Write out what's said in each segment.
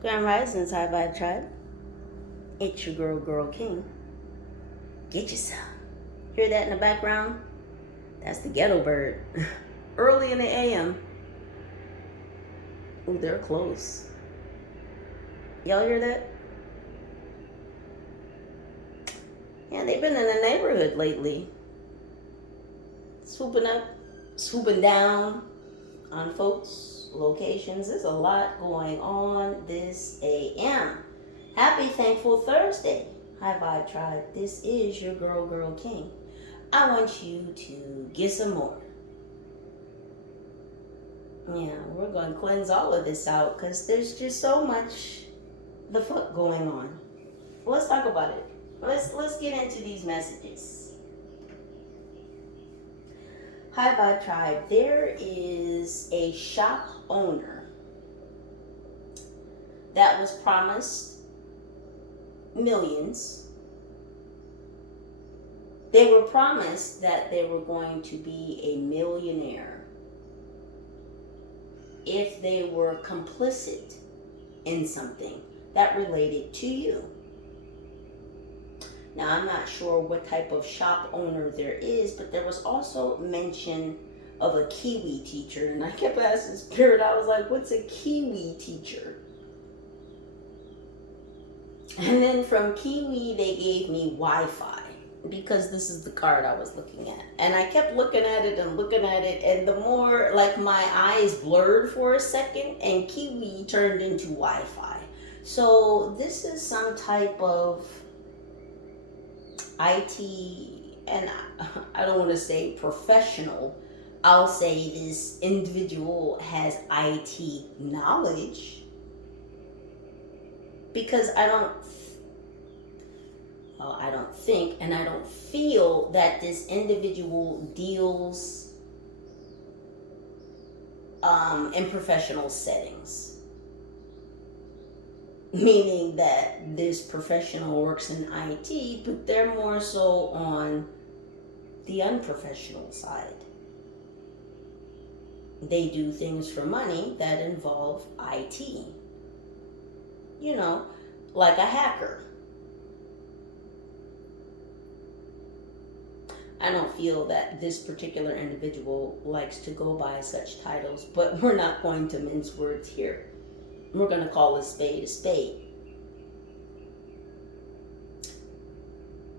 Grand Risings, High Vibe Tribe. It's your girl, King. Get you some. Hear that in the background? That's the ghetto bird. Early in the AM. Ooh, they're close. Y'all hear that? Yeah, they've been in the neighborhood lately. Swooping up, swooping down on folks' locations. There's a lot going on this AM. Happy Thankful Thursday, High Vibe Tribe. This is your girl, King. I want you to get some more. Yeah, we're going to cleanse all of this out because there's just so much the fuck going on. Let's talk about it. Let's get into these messages. High Vibe Tribe, there is a shop owner that was promised millions. They were promised that they were going to be a millionaire if they were complicit in something that related to you. Now, I'm not sure what type of shop owner there is, but there was also mention of a Kiwi teacher. And I kept asking Spirit, I was like, what's a Kiwi teacher? And then from Kiwi, they gave me Wi-Fi, because this is the card I was looking at. And I kept looking at it, and the more, like, my eyes blurred for a second, and Kiwi turned into Wi-Fi. So this is some type of IT, and I don't want to say professional. I'll say this individual has IT knowledge, because I don't think and I don't feel that this individual deals in professional settings. Meaning that this professional works in IT, but they're more so on the unprofessional side. They do things for money that involve IT. You know, like a hacker. I don't feel that this particular individual likes to go by such titles, but we're not going to mince words here. We're going to call a spade a spade.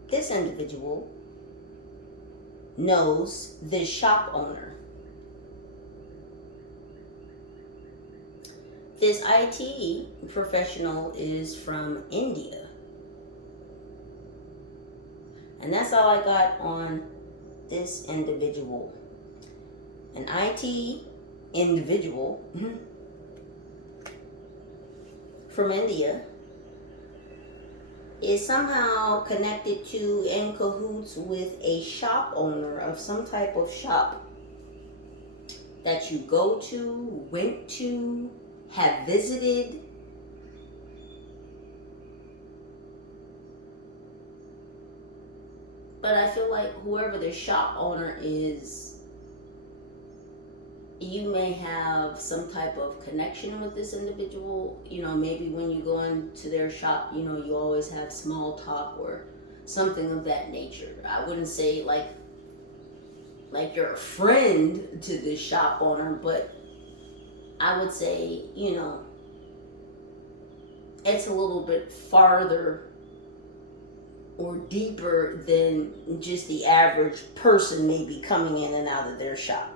This individual knows this shop owner. This IT professional is from India. And that's all I got on this individual. An IT individual from India is somehow connected to, in cahoots with, a shop owner of some type of shop that you go to, went to, have visited. But I feel like whoever the shop owner is, you may have some type of connection with this individual. You know, maybe when you go into their shop, you know, you always have small talk or something of that nature. I wouldn't say like you're a friend to this shop owner, but I would say, you know, it's a little bit farther or deeper than just the average person maybe coming in and out of their shop.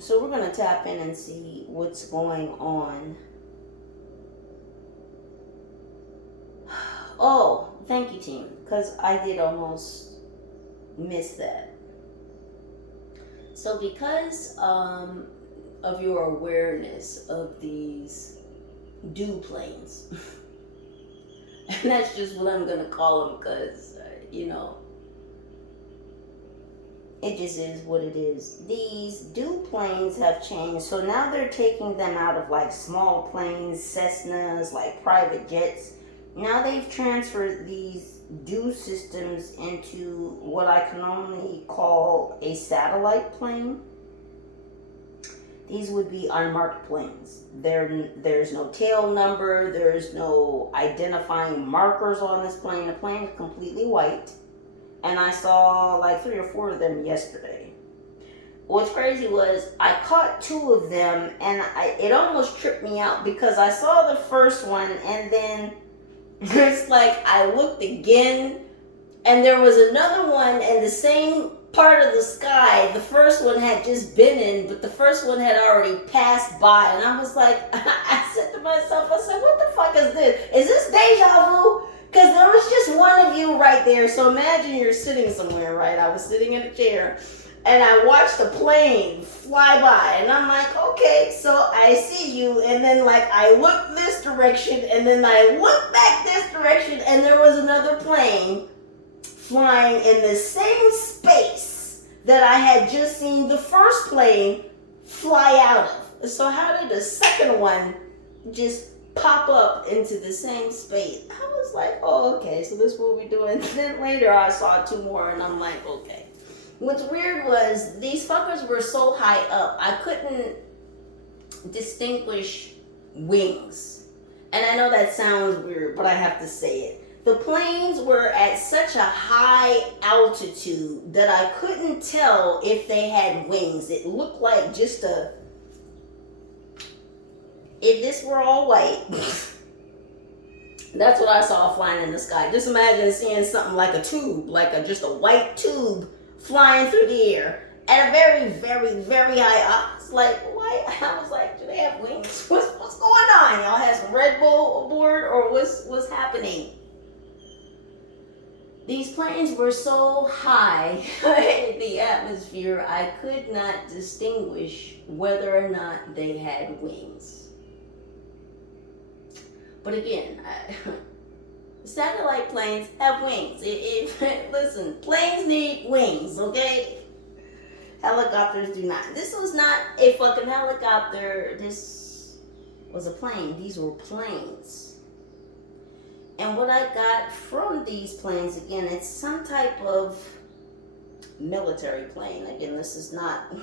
So we're going to tap in and see what's going on. Oh, thank you, team, because I did almost miss that. So because of your awareness of these dew planes, and that's just what I'm going to call them, because, you know, it just is what it is. These dew planes have changed. So now they're taking them out of like small planes, Cessnas, like private jets. Now they've transferred these dew systems into what I can only call a satellite plane. these would be unmarked planes. There's no tail number, there's no identifying markers on this plane. The plane is completely white, and I saw like 3 or 4 of them yesterday. What's crazy was I caught 2 of them, and it almost tripped me out because I saw the first one, and then it's like I looked again, and there was another one in the same part of the sky the first one had just been in, but the first one had already passed by. And I was like, I said to myself, I said, what the fuck is this? Is this deja vu? Because there was just one of you right there. So imagine you're sitting somewhere, right? I was sitting in a chair, and I watched a plane fly by, and I'm like, okay, so I see you, and then like I look this direction, and then I look back this direction, and there was another plane flying in the same space that I had just seen the first plane fly out of. So how did the second one just pop up into the same space? I was like, oh, okay, so this is what we're doing. Then later I saw 2 more, and I'm like, okay. What's weird was these fuckers were so high up, I couldn't distinguish wings. And I know that sounds weird, but I have to say it. The planes were at such a high altitude that I couldn't tell if they had wings. It looked like just if this were all white, that's what I saw flying in the sky. Just imagine seeing something like a tube, just a white tube flying through the air at a very, very, very high. I was like, why? I was like, do they have wings? What's going on? Y'all have some Red Bull aboard, or what's happening? These planes were so high in the atmosphere, I could not distinguish whether or not they had wings. But again, satellite planes have wings. Listen, planes need wings, okay? Helicopters do not. This was not a fucking helicopter. This was a plane. These were planes. And what I got from these planes, again, it's some type of military plane. Again,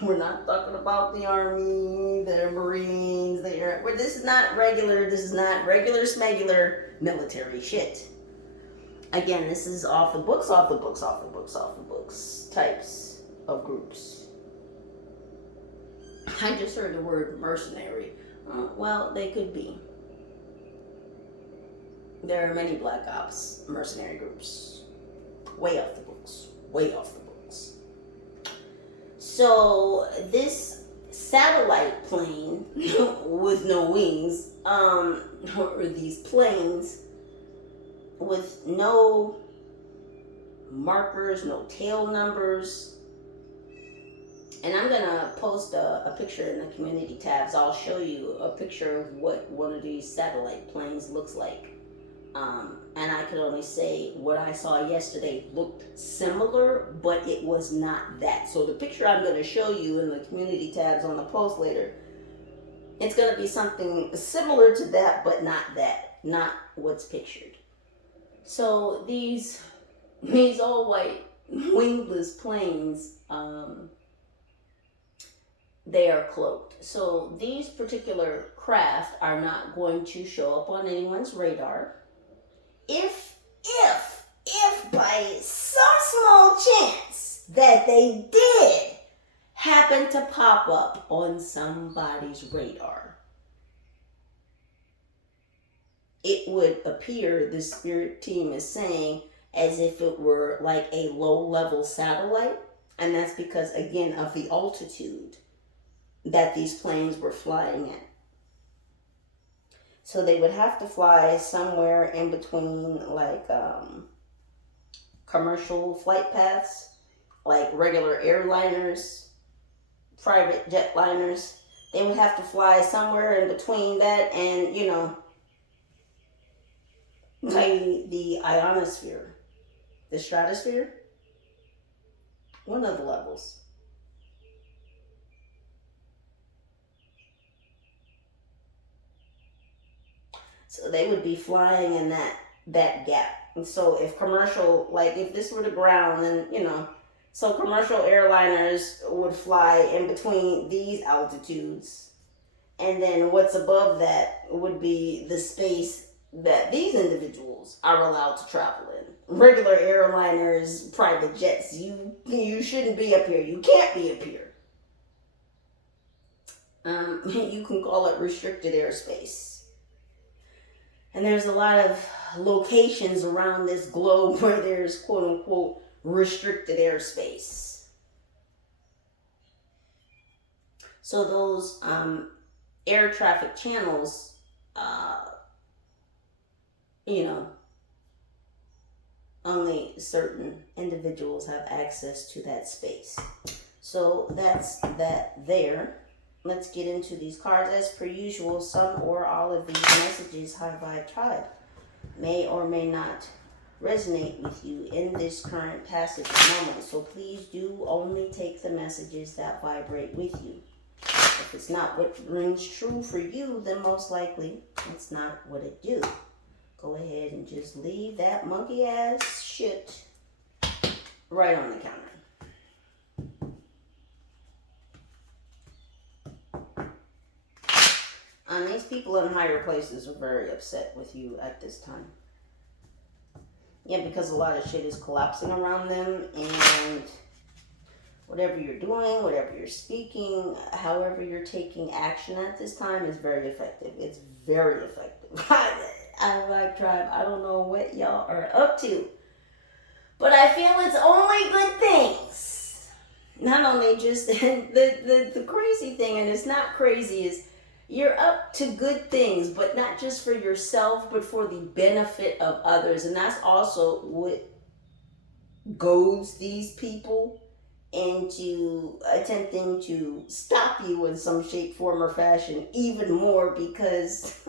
we're not talking about the Army, the Marines, the Air. This is not regular smegular military shit. Again, this is off the books types of groups. I just heard the word mercenary. Well, they could be. There are many black ops mercenary groups. Way off the books. So this satellite plane with no wings, or these planes with no markers, no tail numbers. And I'm gonna post a picture in the community tabs. I'll show you a picture of what one of these satellite planes looks like. And I could only say what I saw yesterday looked similar, but it was not that. So the picture I'm going to show you in the community tabs on the post later, it's going to be something similar to that, but not that. Not what's pictured. So these all white wingless planes, they are cloaked. So these particular craft are not going to show up on anyone's radar. If by some small chance that they did happen to pop up on somebody's radar, it would appear, the spirit team is saying, as if it were like a low-level satellite. And that's because, again, of the altitude that these planes were flying at. So they would have to fly somewhere in between, like, commercial flight paths, like regular airliners, private jetliners. They would have to fly somewhere in between that and, the ionosphere, the stratosphere, one of the levels. So they would be flying in that gap. And so if commercial, like if this were the ground, then, so commercial airliners would fly in between these altitudes. And then what's above that would be the space that these individuals are allowed to travel in. Regular airliners, private jets, you shouldn't be up here. You can't be up here. You can call it restricted airspace. And there's a lot of locations around this globe where there's quote unquote restricted airspace. So those air traffic channels, only certain individuals have access to that space. So that's that there. Let's get into these cards. As per usual, some or all of these messages, High Vibe Tribe, may or may not resonate with you in this current passage moment. So please do only take the messages that vibrate with you. If it's not what rings true for you, then most likely it's not what it do. Go ahead and just leave that monkey ass shit right on the counter. And these people in higher places are very upset with you at this time. Yeah, because a lot of shit is collapsing around them, and whatever you're doing, whatever you're speaking, however you're taking action at this time is very effective. It's very effective. I Vibe Tribe, I don't know what y'all are up to, but I feel it's only good things. Not only just, the crazy thing, and it's not crazy, is you're up to good things, but not just for yourself, but for the benefit of others. And that's also what goads these people into attempting to stop you in some shape, form, or fashion even more, because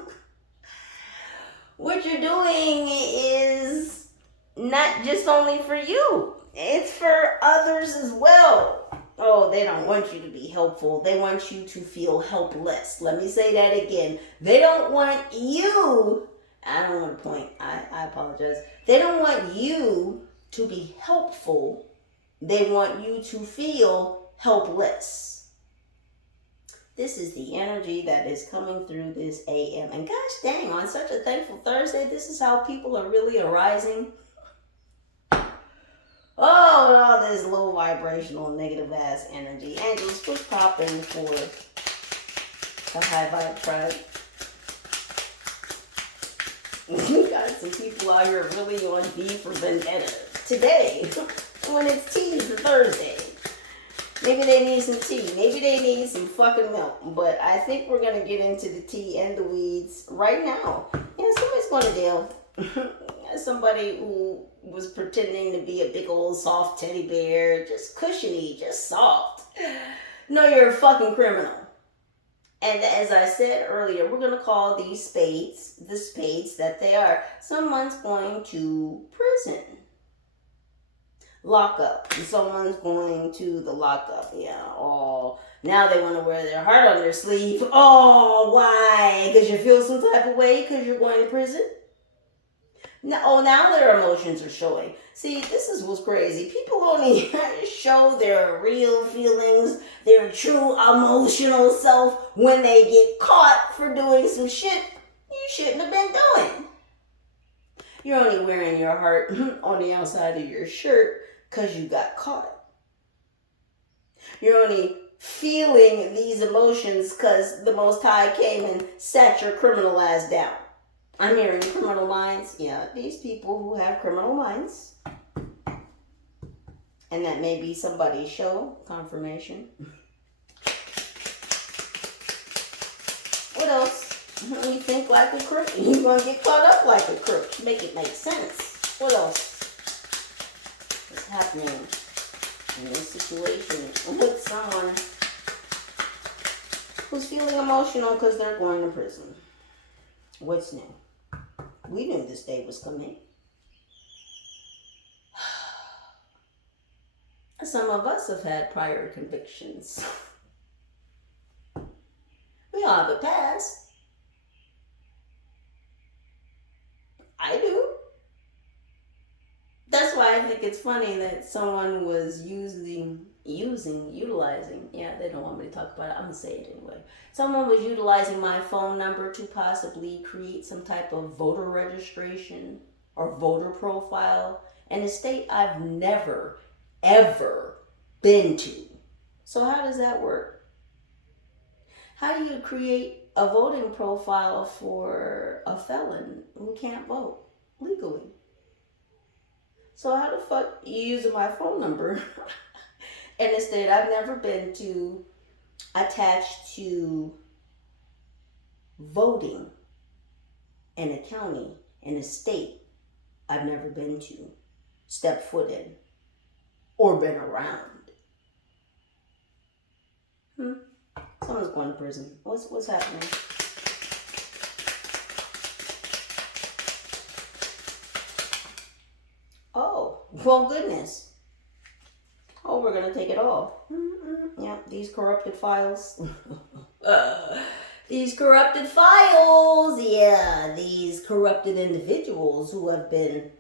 what you're doing is not just only for you, it's for others as well. Oh, they don't want you to be helpful. They want you to feel helpless. Let me say that again. They don't want you, I don't want to point, I apologize. They don't want you to be helpful. They want you to feel helpless. This is the energy that is coming through this AM. And gosh dang, on such a thankful Thursday, this is how people are really arising. Oh, and all this low vibrational negative ass energy. Angels, push popping for the High Vibe Tribe. You got some people out here really on V for vendetta today, when it's tea for Thursday. Maybe they need some tea. Maybe they need some fucking milk. But I think we're going to get into the tea and the weeds right now. Yeah, somebody's going to deal. Somebody who was pretending to be a big old soft teddy bear, just cushiony, just soft. No, you're a fucking criminal. And as I said earlier, we're going to call these spades the spades that they are. Someone's going to prison. Lockup. Someone's going to the lockup. Yeah. Oh, now they want to wear their heart on their sleeve. Oh, why? Because you feel some type of way because you're going to prison? No, now their emotions are showing. See, this is what's crazy. People only show their real feelings, their true emotional self when they get caught for doing some shit you shouldn't have been doing. You're only wearing your heart on the outside of your shirt because you got caught. You're only feeling these emotions because the Most High came and sat your criminal ass down. I'm hearing criminal minds. Yeah, these people who have criminal minds. And that may be somebody's show. Confirmation. What else? You think like a crook, you're going to get caught up like a crook. Make it make sense. What else is happening in this situation with someone who's feeling emotional because they're going to prison? What's new? We knew this day was coming. Some of us have had prior convictions. We all have a past. I do. That's why I think it's funny that someone was using utilizing, yeah, they don't want me to talk about it, I'm gonna say it anyway. Someone was utilizing my phone number to possibly create some type of voter registration or voter profile in a state I've never, ever been to. So how does that work? How do you create a voting profile for a felon who can't vote legally? So how the fuck you using my phone number in a state I've never been to, attached to voting in a county, in a state I've never been to, stepped foot in, or been around? Someone's going to prison. What's happening? Oh, well, goodness. Oh, we're going to take it all. Yeah, these corrupted files. These corrupted files. Yeah, these corrupted individuals who have been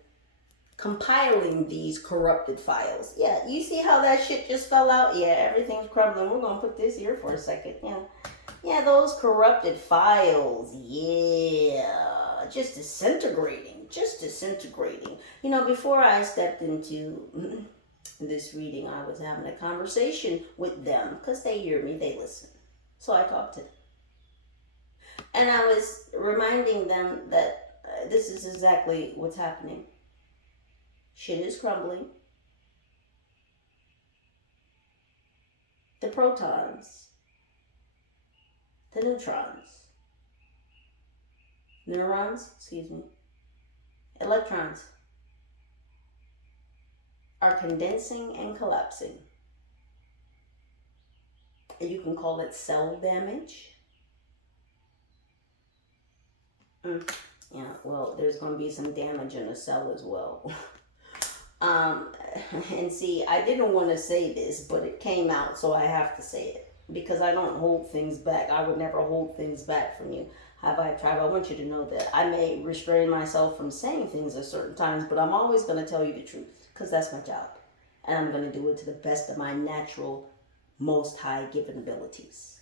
compiling these corrupted files. Yeah, you see how that shit just fell out? Yeah, everything's crumbling. We're going to put this here for a second. Yeah, those corrupted files. Yeah, just disintegrating. You know, before I stepped into this reading, I was having a conversation with them because they hear me, they listen. So I talked to them. And I was reminding them that this is exactly what's happening. Shit is crumbling. The protons, the neurons, electrons are condensing and collapsing. You can call it cell damage. Yeah, well, there's going to be some damage in the cell as well. And see, I didn't want to say this, but it came out, so I have to say it. Because I don't hold things back. I would never hold things back from you. Hyghvybetrybe, I want you to know that I may restrain myself from saying things at certain times, but I'm always going to tell you the truth. Because that's my job. And I'm going to do it to the best of my natural, most high given abilities.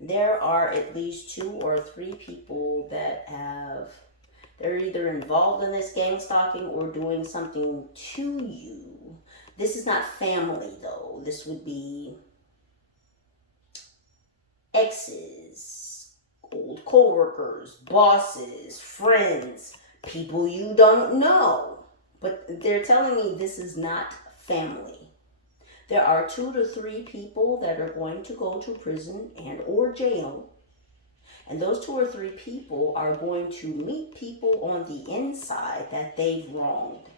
There are at least 2 or 3 people that they're either involved in this gang stalking or doing something to you. This is not family, though. This would be exes, old co-workers, bosses, friends, people you don't know. But they're telling me this is not family. There are 2 to 3 people that are going to go to prison and or jail. And those 2 or 3 people are going to meet people on the inside that they've wronged.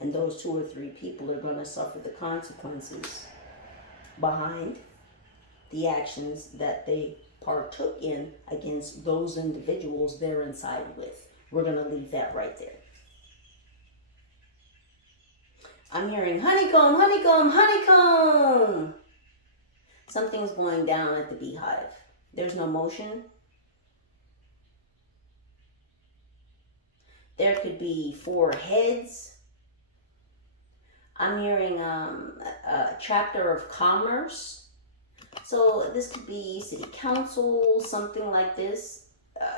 And those 2 or 3 people are going to suffer the consequences behind the actions that they partook in against those individuals they're inside with. We're going to leave that right there. I'm hearing honeycomb, honeycomb, honeycomb. Something's going down at the beehive. There's no motion. There could be 4 heads. I'm hearing a chapter of commerce. So this could be city council, something like this.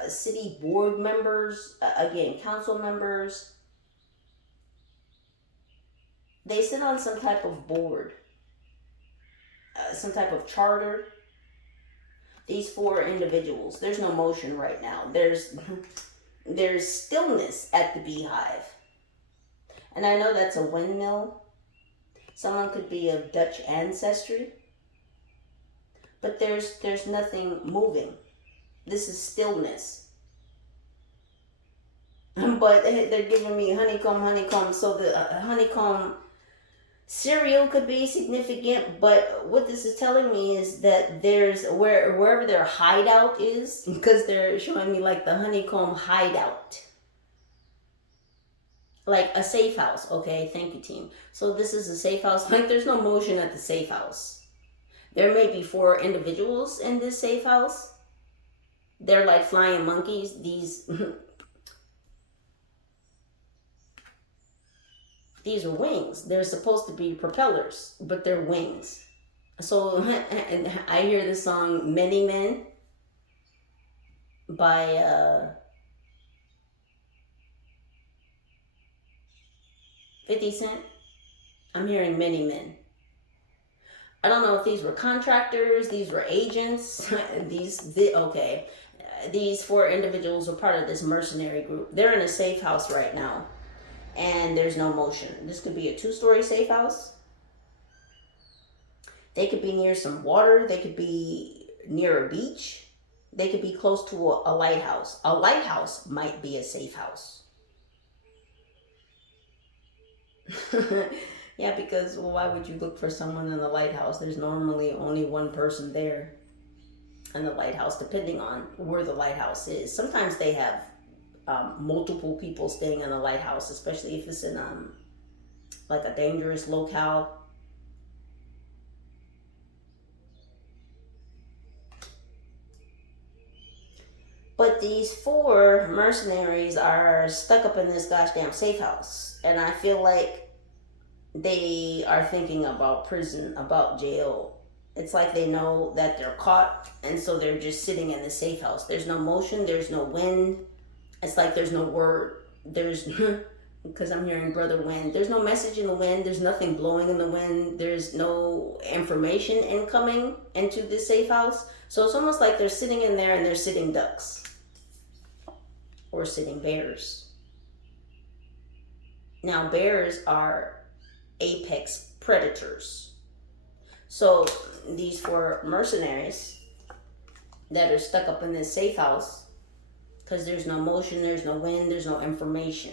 City board members, again, council members. They sit on some type of board, some type of charter. These 4 individuals, there's no motion right now. There's stillness at the beehive. And I know that's a windmill. Someone could be of Dutch ancestry. But there's nothing moving. This is stillness. But they're giving me honeycomb, honeycomb. So the honeycomb cereal could be significant, but what this is telling me is that there's wherever their hideout is, because they're showing me like the honeycomb hideout, like a safe house. Okay, thank you, team. So this is a safe house. Like there's no motion at the safe house. There may be 4 individuals in this safe house. They're like flying monkeys. These These are wings. They're supposed to be propellers, but they're wings. So and I hear the song Many Men by 50 Cent. I'm hearing Many Men. I don't know if these were contractors, these were agents, okay. These four individuals were part of this mercenary group. They're in a safe house right now, and there's no motion. This could be a 2-story safe house. They could be near some water. They could be near a beach. They could be close to a lighthouse. A lighthouse might be a safe house. Yeah, because why would you look for someone in the lighthouse? There's normally only one person there in the lighthouse, depending on where the lighthouse is. Sometimes they have multiple people staying in a lighthouse, especially if it's in like a dangerous locale. But these four mercenaries are stuck up in this goddamn safe house, and I feel like they are thinking about prison, about jail. It's like they know that they're caught, and so they're just sitting in the safe house. There's no motion, there's no wind. It's like there's no word. There's, because I'm hearing brother wind. There's no message in the wind. There's nothing blowing in the wind. There's no information incoming into this safe house. So it's almost like they're sitting in there and they're sitting ducks. Or sitting bears. Now, bears are apex predators. So these four mercenaries that are stuck up in this safe house, because there's no motion, there's no wind, there's no information.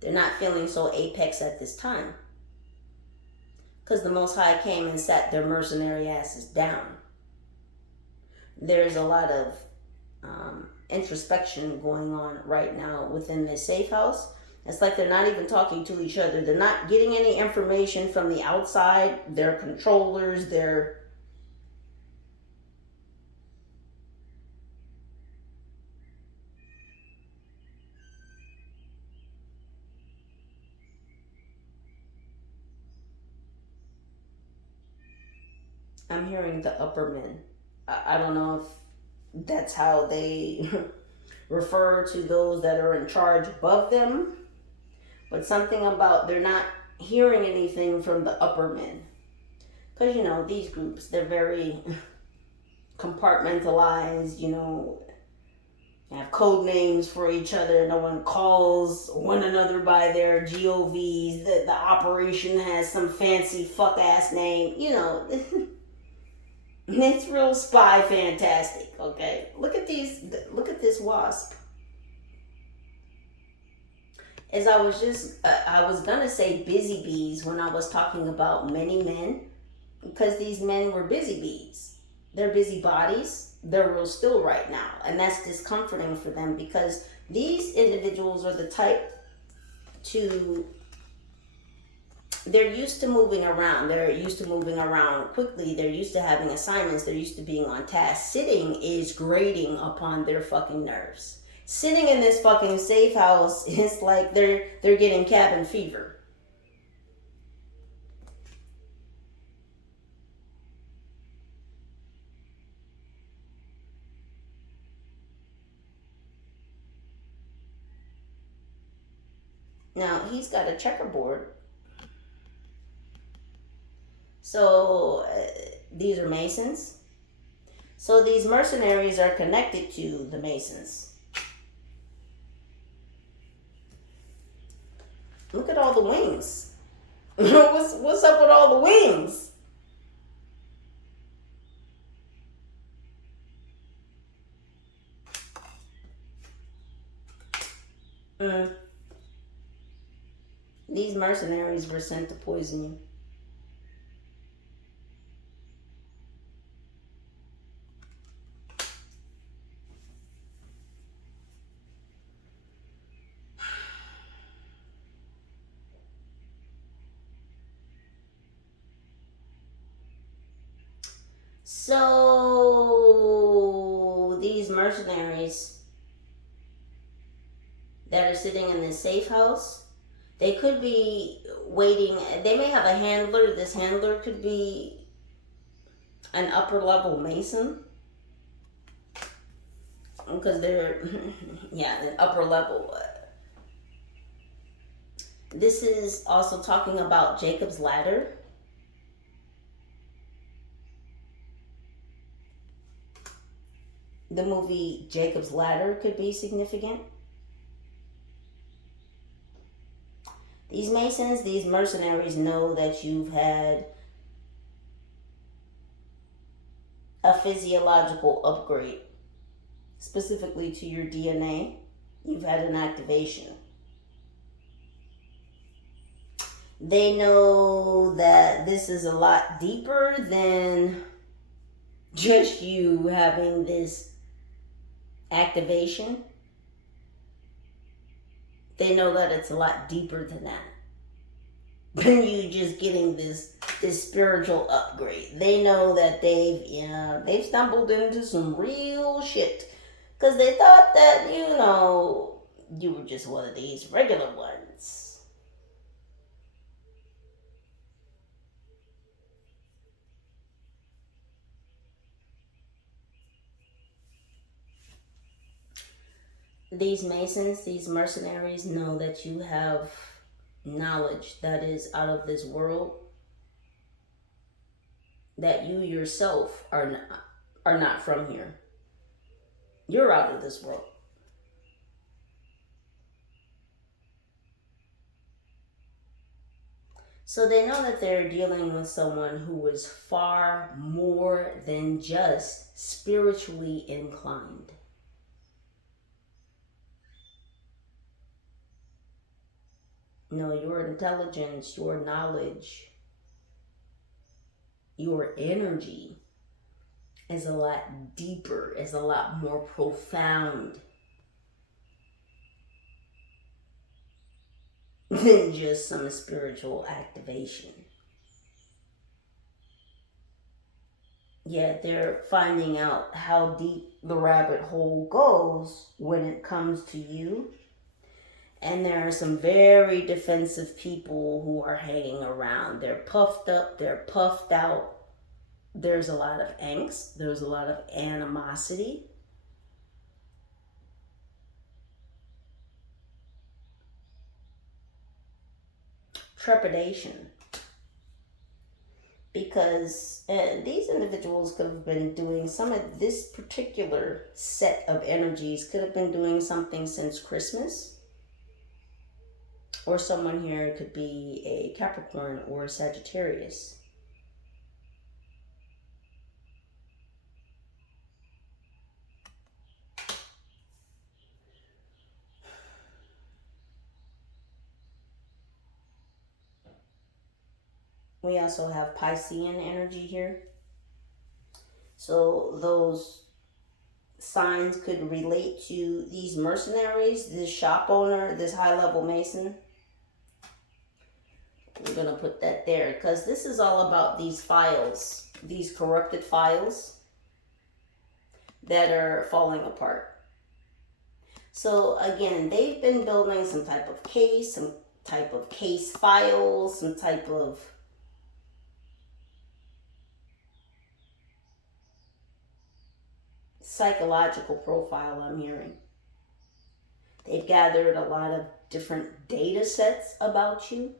They're not feeling so apex at this time, because the Most High came and sat their mercenary asses down. There's a lot of introspection going on right now within this safe house. It's like they're not even talking to each other. They're not getting any information from the outside. Their controllers, I'm hearing the upper men. I don't know if that's how they refer to those that are in charge above them, but something about they're not hearing anything from the upper men. Because, you know, these groups, they're very compartmentalized, you know, have code names for each other. No one calls one another by their GOVs. The operation has some fancy fuck ass name, you know. It's real spy fantastic, okay? Look at this wasp. As I was gonna say busy bees when I was talking about many men, because these men were busy bees. They're busy bodies. They're real still right now, and that's discomforting for them, because these individuals are the type to, they're used to moving around. They're used to moving around quickly. They're used to having assignments. They're used to being on task. Sitting is grating upon their fucking nerves. Sitting in this fucking safe house is like they're getting cabin fever. Now, he's got a checkerboard. So, these are Masons. So, these mercenaries are connected to the Masons. Look at all the wings. What's up with all the wings? These mercenaries were sent to poison you. So these mercenaries, that are sitting in this safe house, they could be waiting. They may have a handler. This handler could be an upper level Mason. Because they're, yeah, an upper level. This is also talking about Jacob's ladder. The movie Jacob's Ladder could be significant. These Masons, these mercenaries know that you've had a physiological upgrade, specifically to your DNA. You've had an activation. They know that this is a lot deeper than just you having this activation. They know that it's a lot deeper than that. Than you just getting this spiritual upgrade. They know that they've stumbled into some real shit. Because they thought that, you were just one of these regular ones. These Masons, these mercenaries know that you have knowledge that is out of this world, that you yourself are not from here. You're out of this world. So they know that they're dealing with someone who is far more than just spiritually inclined. No, your intelligence, your knowledge, your energy is a lot deeper, is a lot more profound than just some spiritual activation. Yeah, they're finding out how deep the rabbit hole goes when it comes to you. And there are some very defensive people who are hanging around. They're puffed up, they're puffed out. There's a lot of angst, there's a lot of animosity. Trepidation. Because these individuals could have been doing some of this particular set of energies, could have been doing something since Christmas. Or someone here could be a Capricorn or a Sagittarius. We also have Piscean energy here. So those signs could relate to these mercenaries, this shop owner, this high-level Mason. We're going to put that there because this is all about these files, these corrupted files that are falling apart. So again, they've been building some type of case, some type of case file, some type of psychological profile, I'm hearing. They've gathered a lot of different data sets about you.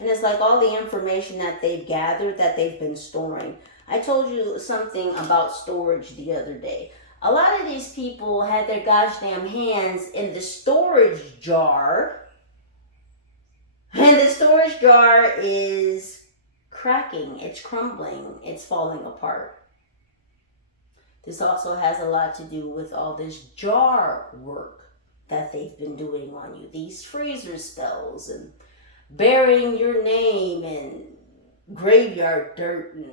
And it's like all the information that they've gathered that they've been storing. I told you something about storage the other day. A lot of these people had their gosh damn hands in the storage jar. And the storage jar is cracking, it's crumbling, it's falling apart. This also has a lot to do with all this jar work that they've been doing on you. These freezer spells and burying your name in graveyard dirt and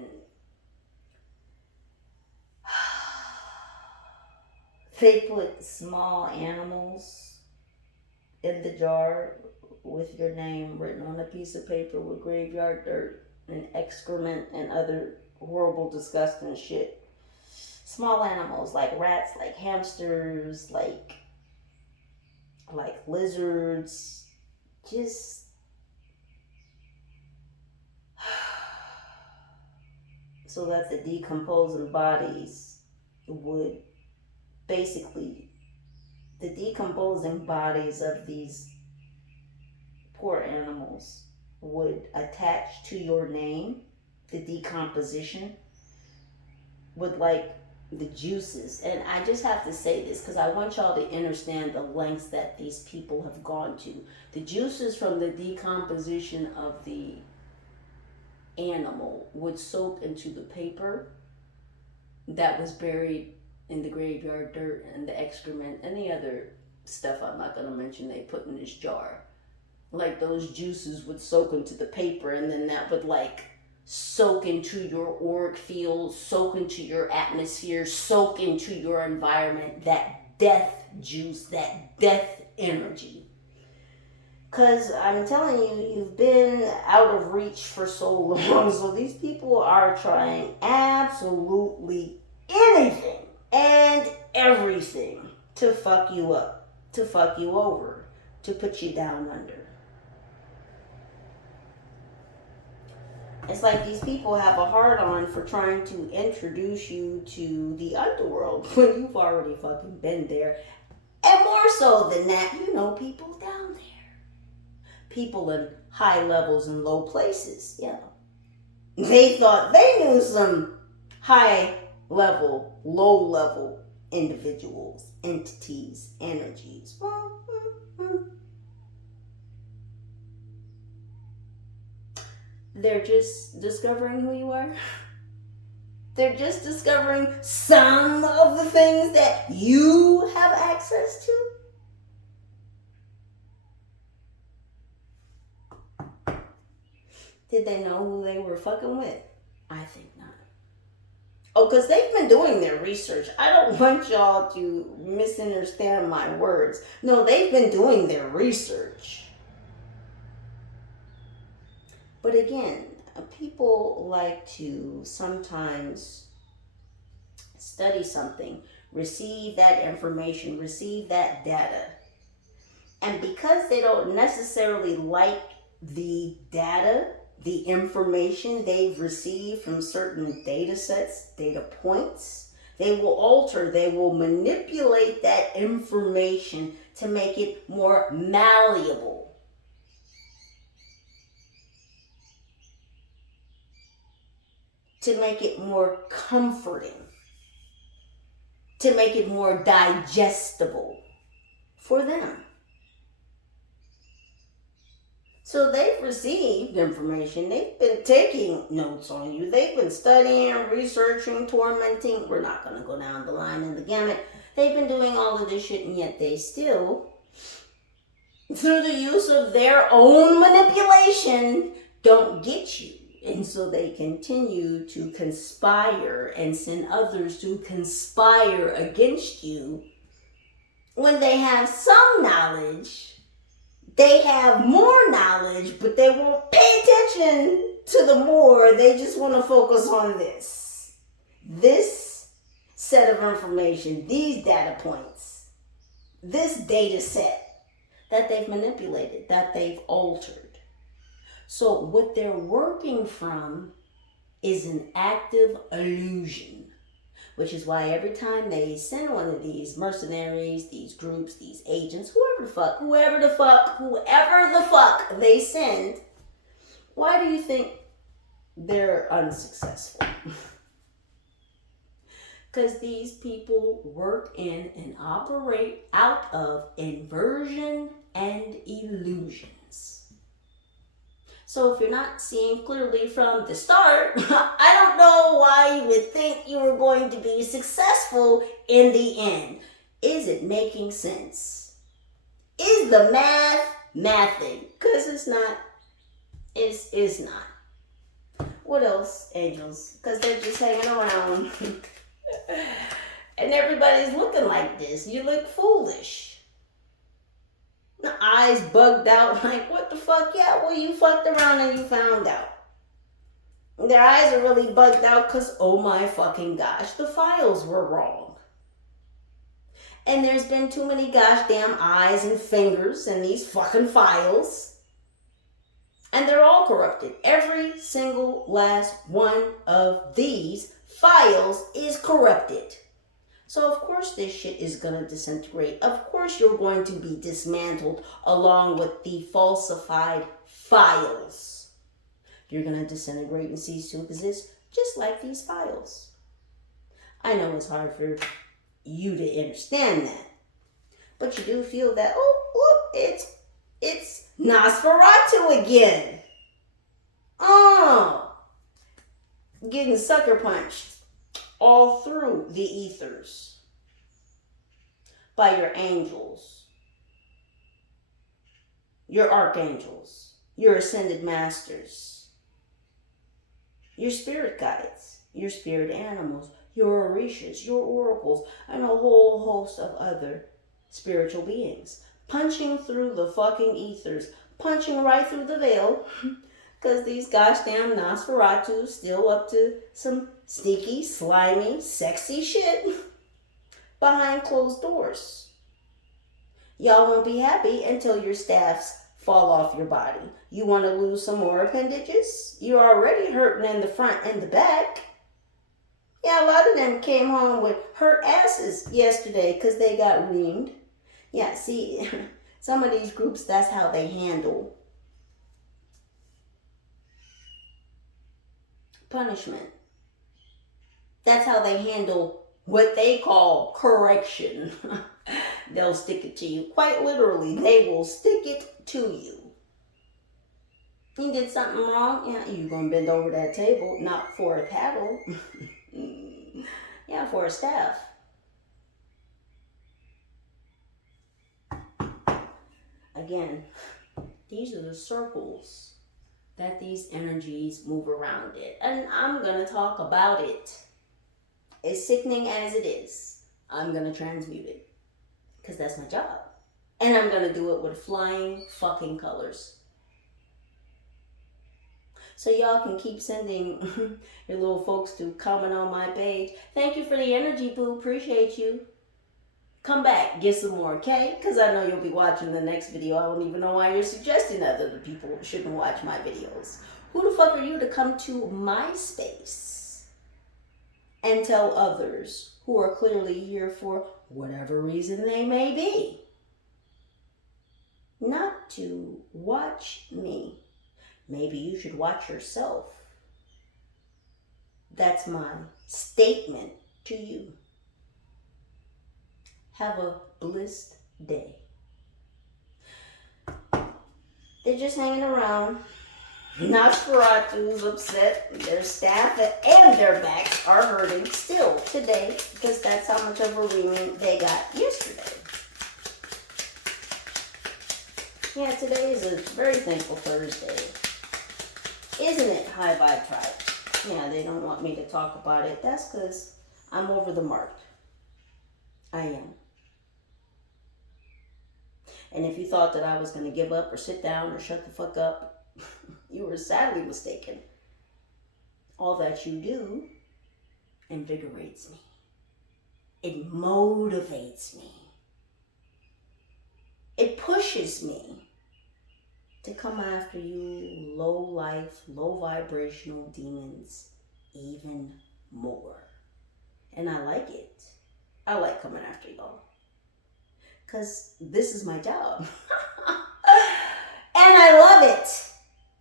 they put small animals in the jar with your name written on a piece of paper with graveyard dirt and excrement and other horrible, disgusting shit. Small animals like rats, like hamsters, like like lizards, just so that the decomposing bodies would basically, the decomposing bodies of these poor animals would attach to your name, the decomposition, with like the juices. And I just have to say this because I want y'all to understand the lengths that these people have gone to. The juices from the decomposition of the animal would soak into the paper that was buried in the graveyard dirt and the excrement and the other stuff I'm not going to mention they put in this jar. Like those juices would soak into the paper, and then that would like soak into your auric field, soak into your atmosphere, soak into your environment, that death juice, that death energy. Because I'm telling you, you've been out of reach for so long. So these people are trying absolutely anything and everything to fuck you up, to fuck you over, to put you down under. It's like these people have a hard-on for trying to introduce you to the underworld when you've already fucking been there. And more so than that, you know people down there. People in high levels and low places, yeah. They thought they knew some high level, low level individuals, entities, energies. They're just discovering who you are. They're just discovering some of the things that you have access to. Did they know who they were fucking with? I think not. Oh, because they've been doing their research. I don't want y'all to misunderstand my words. No, they've been doing their research. But again, people like to sometimes study something, receive that information, receive that data. And because they don't necessarily like the data, the information they've received from certain data sets, data points, they will alter, they will manipulate that information to make it more malleable. To make it more comforting. To make it more digestible for them. So they've received information. They've been taking notes on you. They've been studying, researching, tormenting. We're not going to go down the line in the gamut. They've been doing all of this shit, and yet they still, through the use of their own manipulation, don't get you. And so they continue to conspire and send others to conspire against you when they have some knowledge. They have more knowledge, but they won't pay attention to the more. They just want to focus on this. This set of information, these data points, this data set that they've manipulated, that they've altered. So what they're working from is an active illusion. Which is why every time they send one of these mercenaries, these groups, these agents, whoever the fuck they send, why do you think they're unsuccessful? Because these people work in and operate out of inversion and illusions. So if you're not seeing clearly from the start, I don't know why you would think you were going to be successful in the end. Is it making sense? Is the math mathing? Because it's not. It's not. What else, angels? Because they're just hanging around. And everybody's looking like this. You look foolish. The eyes bugged out, like, what the fuck? Yeah, well, you fucked around and you found out. Their eyes are really bugged out because, oh my fucking gosh, the files were wrong. And there's been too many gosh damn eyes and fingers in these fucking files. And they're all corrupted. Every single last one of these files is corrupted. So of course this shit is going to disintegrate. Of course you're going to be dismantled along with the falsified files. You're going to disintegrate and cease to exist just like these files. I know it's hard for you to understand that. But you do feel that, it's Nosferatu again. Oh, getting sucker punched all through the ethers by your angels, your archangels, your ascended masters, your spirit guides, your spirit animals, your orishas, your oracles, and a whole host of other spiritual beings. Punching through the fucking ethers, punching right through the veil, because these gosh damn Nosferatu still up to some sneaky, slimy, sexy shit behind closed doors. Y'all won't be happy until your staffs fall off your body. You want to lose some more appendages? You're already hurting in the front and the back. Yeah, a lot of them came home with hurt asses yesterday because they got reamed. Yeah, see, some of these groups, that's how they handle punishment. That's how they handle what they call correction. They'll stick it to you. Quite literally, they will stick it to you. You did something wrong? Yeah, you're going to bend over that table, not for a paddle. Yeah, for a staff. Again, these are the circles that these energies move around in. And I'm going to talk about it. As sickening as it is, I'm going to transmute it. Because that's my job. And I'm going to do it with flying fucking colors. So y'all can keep sending your little folks to comment on my page. Thank you for the energy, boo. Appreciate you. Come back, get some more, okay? Because I know you'll be watching the next video. I don't even know why you're suggesting that other people shouldn't watch my videos. Who the fuck are you to come to my space and tell others who are clearly here for whatever reason they may be not to watch me? Maybe you should watch yourself. That's my statement to you. Have a blessed day. They're just hanging around. Nosferatu's upset. Their staff and their backs are hurting still today because that's how much of a reaming they got yesterday. Yeah, today is a very thankful Thursday. Isn't it, Hyghvybetrybe? Yeah, they don't want me to talk about it. That's because I'm over the mark. I am. And if you thought that I was going to give up or sit down or shut the fuck up, you were sadly mistaken. All that you do invigorates me. It motivates me. It pushes me to come after you low life, low vibrational demons even more. And I like it. I like coming after y'all. Because this is my job. And I love it.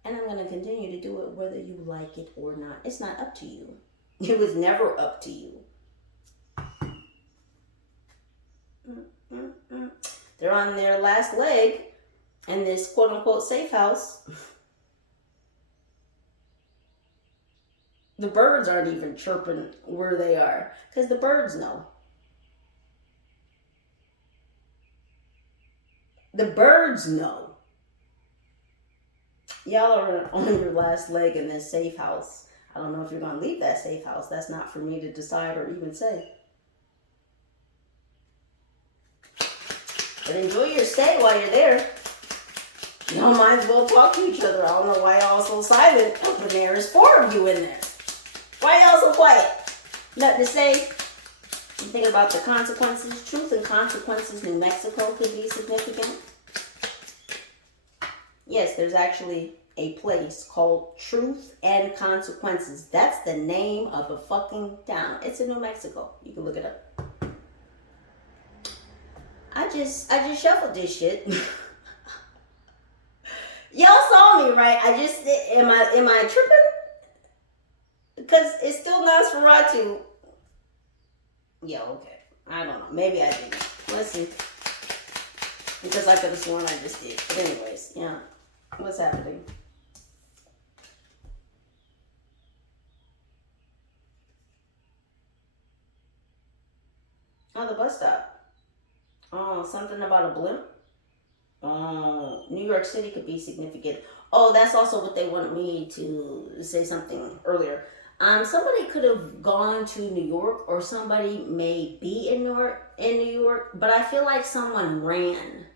And I'm going to continue to do it whether you like it or not. It's not up to you. It was never up to you. They're on their last leg in this quote-unquote safe house. The birds aren't even chirping where they are. Because the birds know. The birds know. Y'all are on your last leg in this safe house. I don't know if you're going to leave that safe house. That's not for me to decide or even say. But enjoy your stay while you're there. Y'all might as well talk to each other. I don't know why y'all so silent. When there is 4 of you in there. Why y'all so quiet? Nothing to say? Think about the consequences. Truth and consequences. New Mexico could be significant. Yes, there's actually a place called Truth and Consequences. That's the name of a fucking town. It's in New Mexico. You can look it up. I just shuffled this shit. Y'all saw me, right? Am I tripping? Because it's still Nosferatu. Yeah, okay. I don't know. Maybe I didn't. Let's see. Because I could have sworn I just did. But anyways, yeah. What's happening? Oh, the bus stop. Oh, something about a blimp? Oh, New York City could be significant. Oh, that's also what they wanted me to say something earlier. Somebody could have gone to New York, or somebody may be in New York, but I feel like someone ran.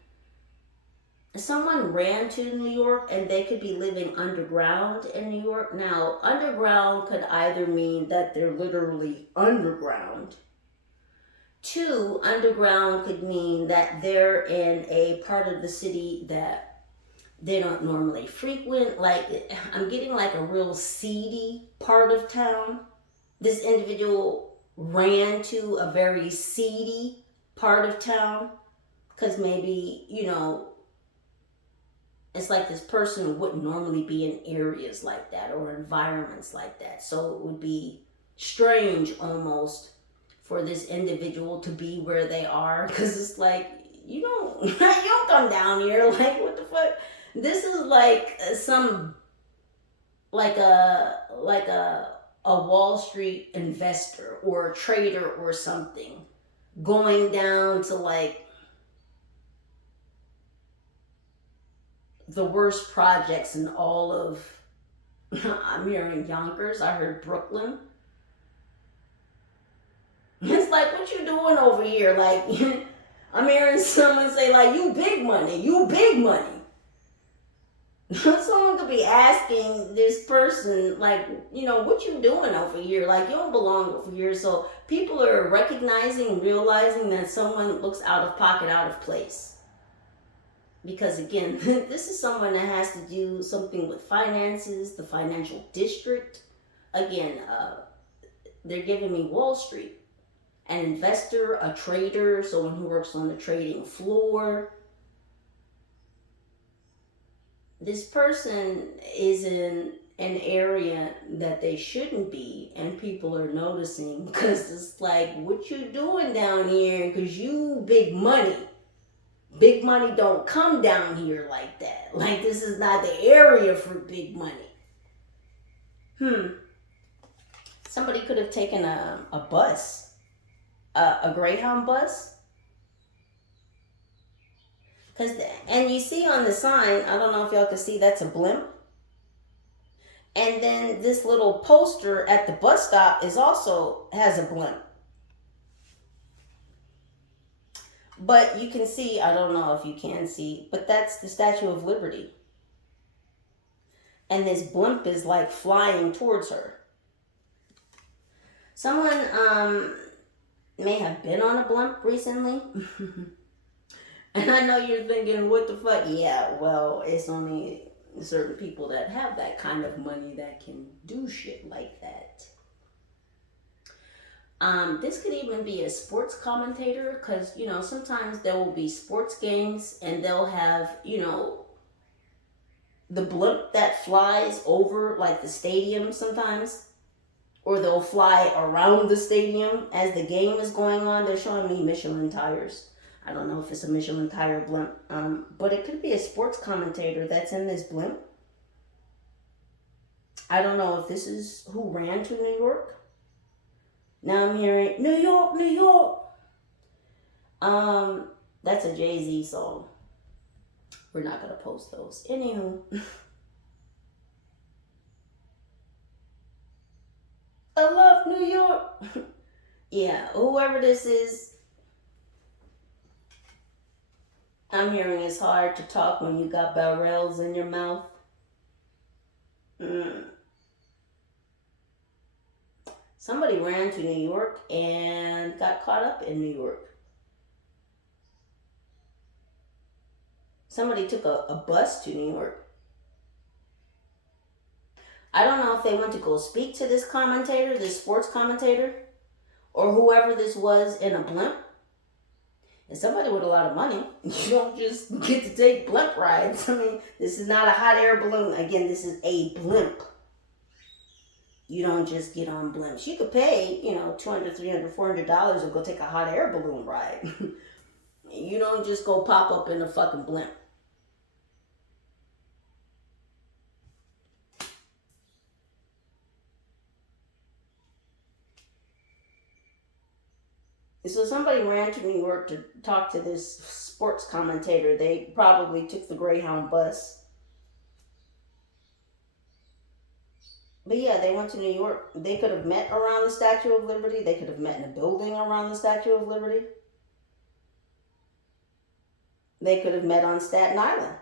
Someone ran to New York, and they could be living underground in New York. Now, underground could either mean that they're literally underground. 2, underground could mean that they're in a part of the city that they don't normally frequent. Like, I'm getting like a real seedy part of town. This individual ran to a very seedy part of town because maybe, you know, it's like this person wouldn't normally be in areas like that or environments like that. So it would be strange almost for this individual to be where they are, because it's like, you don't come down here. Like, what the fuck? This is like a Wall Street investor or a trader or something going down to like the worst projects in all of, I'm hearing Yonkers, I heard Brooklyn. It's like, what you doing over here? Like, I'm hearing someone say, like, you big money, you big money. Someone could be asking this person, like, you know, what you doing over here? Like, you don't belong over here. So people are recognizing, realizing that someone looks out of pocket, out of place. Because again, this is someone that has to do something with finances, the financial district. Again, they're giving me Wall Street. An investor, a trader, someone who works on the trading floor. This person is in an area that they shouldn't be, and people are noticing, because it's like, what you doing down here? Because you big money. Big money don't come down here like that. Like, this is not the area for big money. Somebody could have taken a bus. A Greyhound bus. And you see on the sign, I don't know if y'all can see, that's a blimp. And then this little poster at the bus stop has a blimp. But you can see, I don't know if you can see, but that's the Statue of Liberty. And this blimp is like flying towards her. Someone may have been on a blimp recently. And I know you're thinking, what the fuck? Yeah, well, it's only certain people that have that kind of money that can do shit like that. This could even be a sports commentator, because, you know, sometimes there will be sports games and they'll have, you know, the blimp that flies over like the stadium sometimes. Or they'll fly around the stadium as the game is going on. They're showing me Michelin tires. I don't know if it's a Michelin tire blimp. But it could be a sports commentator that's in this blimp. I don't know if this is who ran to New York. Now I'm hearing, New York, New York. That's a Jay-Z song. We're not going to post those. Anywho. I love New York. Yeah, whoever this is, I'm hearing it's hard to talk when you got barrels in your mouth. Somebody ran to New York and got caught up in New York. Somebody took a bus to New York. I don't know if they went to go speak to this commentator, this sports commentator, or whoever this was in a blimp. And somebody with a lot of money. You don't just get to take blimp rides. I mean, this is not a hot air balloon. Again, this is a blimp. You don't just get on blimps. You could pay, you know, $200, $300, $400 and go take a hot air balloon ride. You don't just go pop up in a fucking blimp. So somebody ran to New York to talk to this sports commentator. They probably took the Greyhound bus. But yeah, they went to New York. They could have met around the Statue of Liberty. They could have met in a building around the Statue of Liberty. They could have met on Staten Island.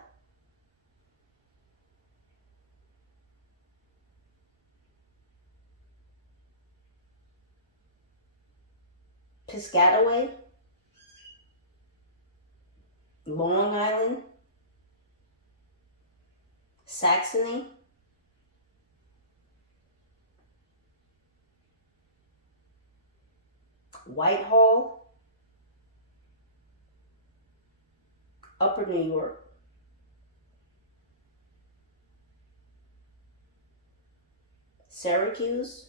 Piscataway, Long Island, Saxony, Whitehall, Upper New York, Syracuse,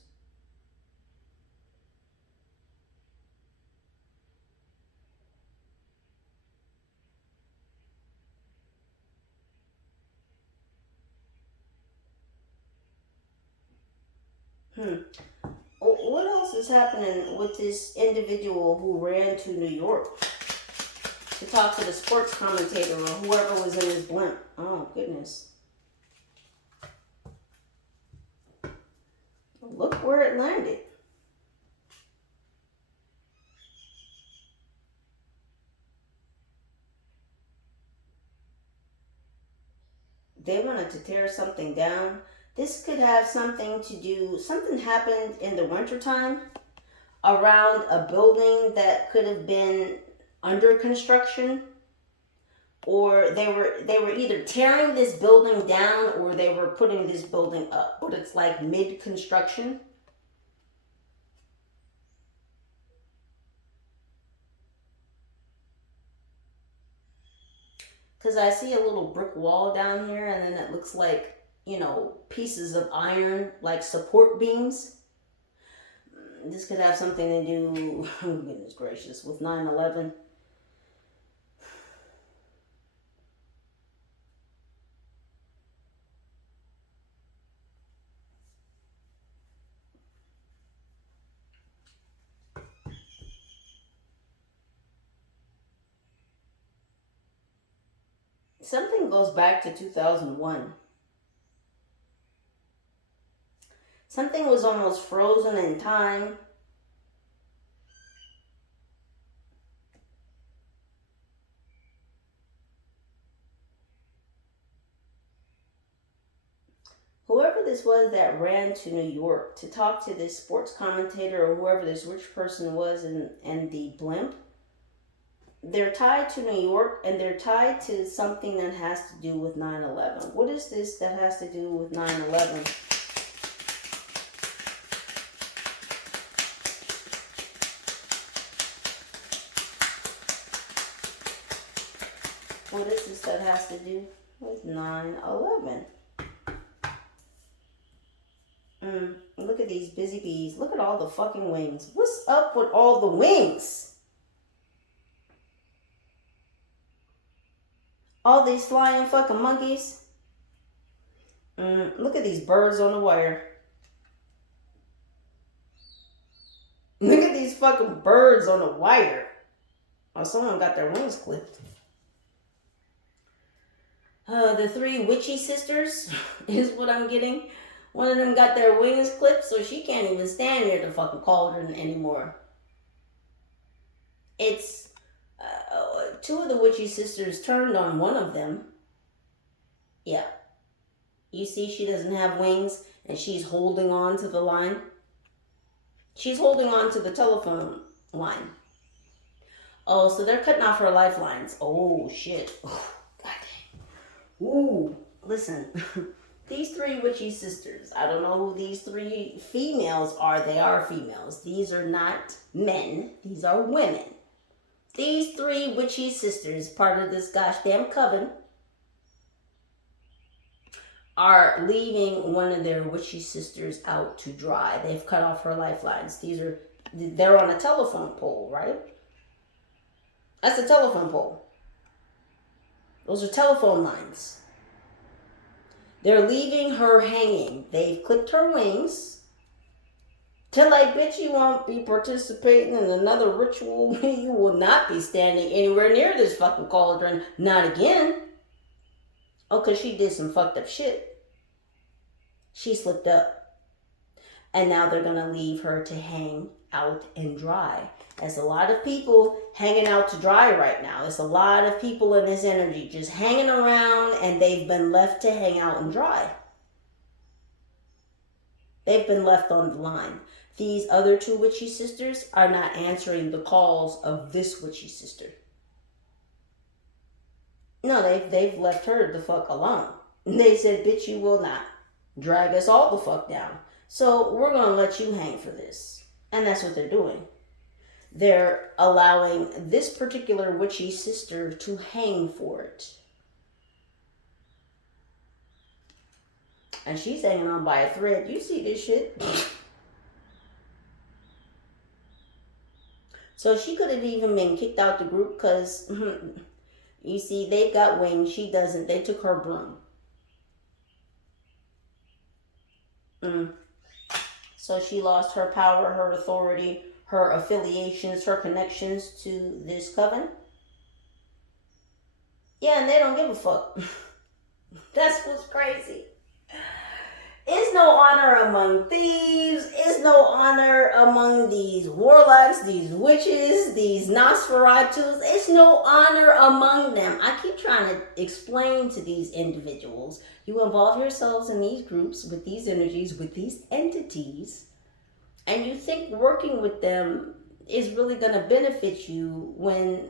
What else is happening with this individual who ran to New York to talk to the sports commentator or whoever was in his blimp? Oh, goodness. Look where it landed. They wanted to tear something down. This could have something to do, something happened in the wintertime around a building that could have been under construction, or they were either tearing this building down or they were putting this building up, but it's like mid-construction. Because I see a little brick wall down here, and then it looks like, you know, pieces of iron, like support beams. This could have something to do, oh goodness gracious, with 9/11. Something goes back to 2001. Something was almost frozen in time. Whoever this was that ran to New York to talk to this sports commentator or whoever this rich person was in the blimp, they're tied to New York, and they're tied to something that has to do with 9/11. What is this that has to do with 9/11? What is this that has to do with 9/11? Look at these busy bees. Look at all the fucking wings. What's up with all the wings? All these flying fucking monkeys. Look at these birds on the wire. Look at these fucking birds on the wire. Oh, someone got their wings clipped. The 3 witchy sisters is what I'm getting. One of them got their wings clipped, so she can't even stand near the fucking cauldron anymore. It's 2 of the witchy sisters turned on one of them. Yeah. You see, she doesn't have wings, and she's holding on to the line. She's holding on to the telephone line. Oh, so they're cutting off her lifelines. Oh, shit. Oh, God dang. Ooh, listen. These three witchy sisters, I don't know who these three females are. They are females. These are not men. These are women. These three witchy sisters, part of this gosh damn coven, are leaving one of their witchy sisters out to dry. They've cut off her lifelines. They're on a telephone pole, right? That's a telephone pole. Those are telephone lines. They're leaving her hanging. They've clipped her wings. Till like, bitch, you won't be participating in another ritual. You will not be standing anywhere near this fucking cauldron. Not again. Oh, because she did some fucked up shit. She slipped up. And now they're going to leave her to hang out and dry. There's a lot of people hanging out to dry right now. There's a lot of people in this energy just hanging around, and they've been left to hang out and dry. They've been left on the line. These other two witchy sisters are not answering the calls of this witchy sister. No, they've left her the fuck alone. They said, bitch, you will not drag us all the fuck down. So we're going to let you hang for this. And that's what they're doing. They're allowing this particular witchy sister to hang for it. And she's hanging on by a thread. You see this shit? So she could have even been kicked out the group because, you see, they've got wings. She doesn't. They took her broom. So she lost her power, her authority, her affiliations, her connections to this coven. Yeah, and they don't give a fuck. That's what's crazy. Is no honor among thieves. Is no honor among these warlocks, these witches, these Nosferatus. It's no honor among them. I keep trying to explain to these individuals. You involve yourselves in these groups, with these energies, with these entities, and you think working with them is really going to benefit you when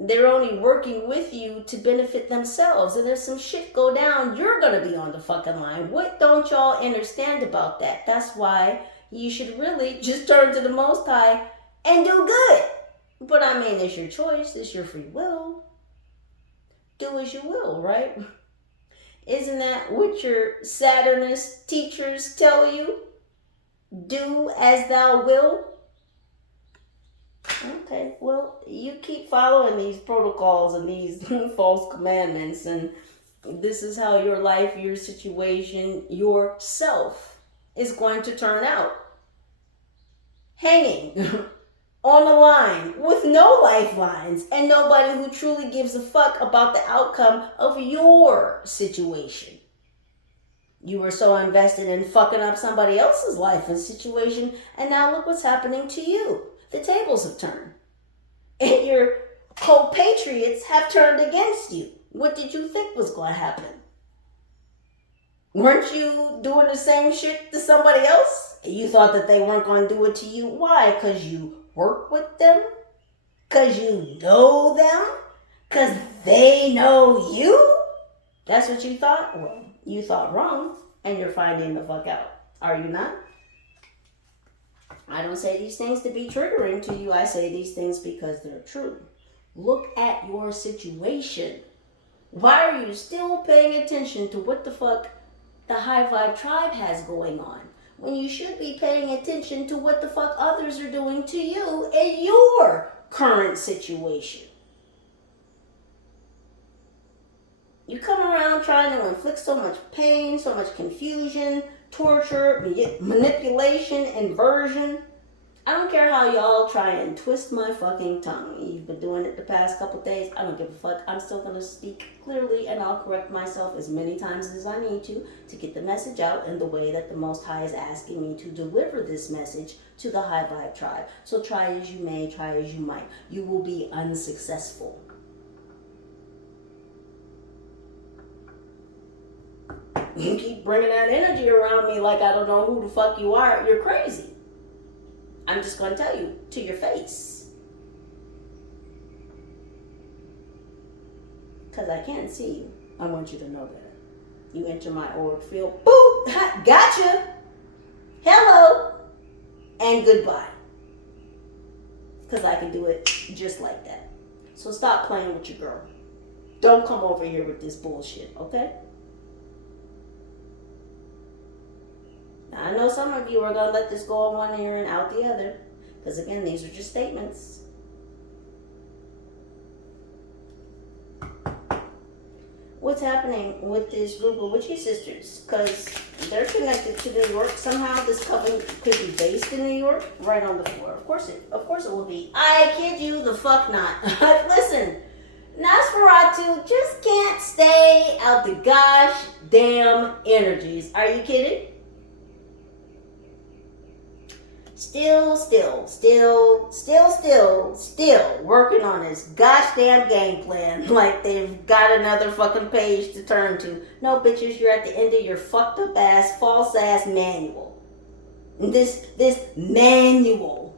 they're only working with you to benefit themselves. And if some shit go down, you're going to be on the fucking line. What don't y'all understand about that? That's why you should really just turn to the Most High and do good. But I mean, it's your choice. It's your free will. Do as you will, right? Isn't that what your Saturnist teachers tell you? Do as thou wilt. Okay, well, you keep following these protocols and these false commandments, and this is how your life, your situation, yourself is going to turn out. Hanging on a line with no lifelines and nobody who truly gives a fuck about the outcome of your situation. You were so invested in fucking up somebody else's life and situation, and now look what's happening to you. The tables have turned. And your compatriots have turned against you. What did you think was going to happen? Weren't you doing the same shit to somebody else? You thought that they weren't going to do it to you. Why? Because you work with them? Because you know them? Because they know you? That's what you thought? Well, you thought wrong, and you're finding the fuck out. Are you not? I don't say these things to be triggering to you. I say these things because they're true. Look at your situation. Why are you still paying attention to what the fuck the High Vibe Tribe has going on, when you should be paying attention to what the fuck others are doing to you in your current situation? You come around trying to inflict so much pain, so much confusion, torture, manipulation, inversion. I don't care how y'all try and twist my fucking tongue. You've been doing it the past couple days. I don't give a fuck. I'm still going to speak clearly, and I'll correct myself as many times as I need to get the message out in the way that the Most High is asking me to deliver this message to the High Vibe Tribe. So try as you may, try as you might. You will be unsuccessful. You keep bringing that energy around me like I don't know who the fuck you are. You're crazy. I'm just going to tell you to your face. Because I can't see you. I want you to know that. You enter my auric field. Boop! Gotcha! Hello! And goodbye. Because I can do it just like that. So stop playing with your girl. Don't come over here with this bullshit, okay? Now, I know some of you are going to let this go in one ear and out the other. Because again, these are just statements. What's happening with this group of witchy sisters? Because they're connected to New York. Somehow this coven could be based in New York, right on the floor. Of course it will be. I kid you the fuck not. Listen, Nosferatu just can't stay out the gosh damn energies. Are you kidding? Still working on this gosh damn game plan like they've got another fucking page to turn to. No, bitches, you're at the end of your fucked up ass, false ass manual. This manual.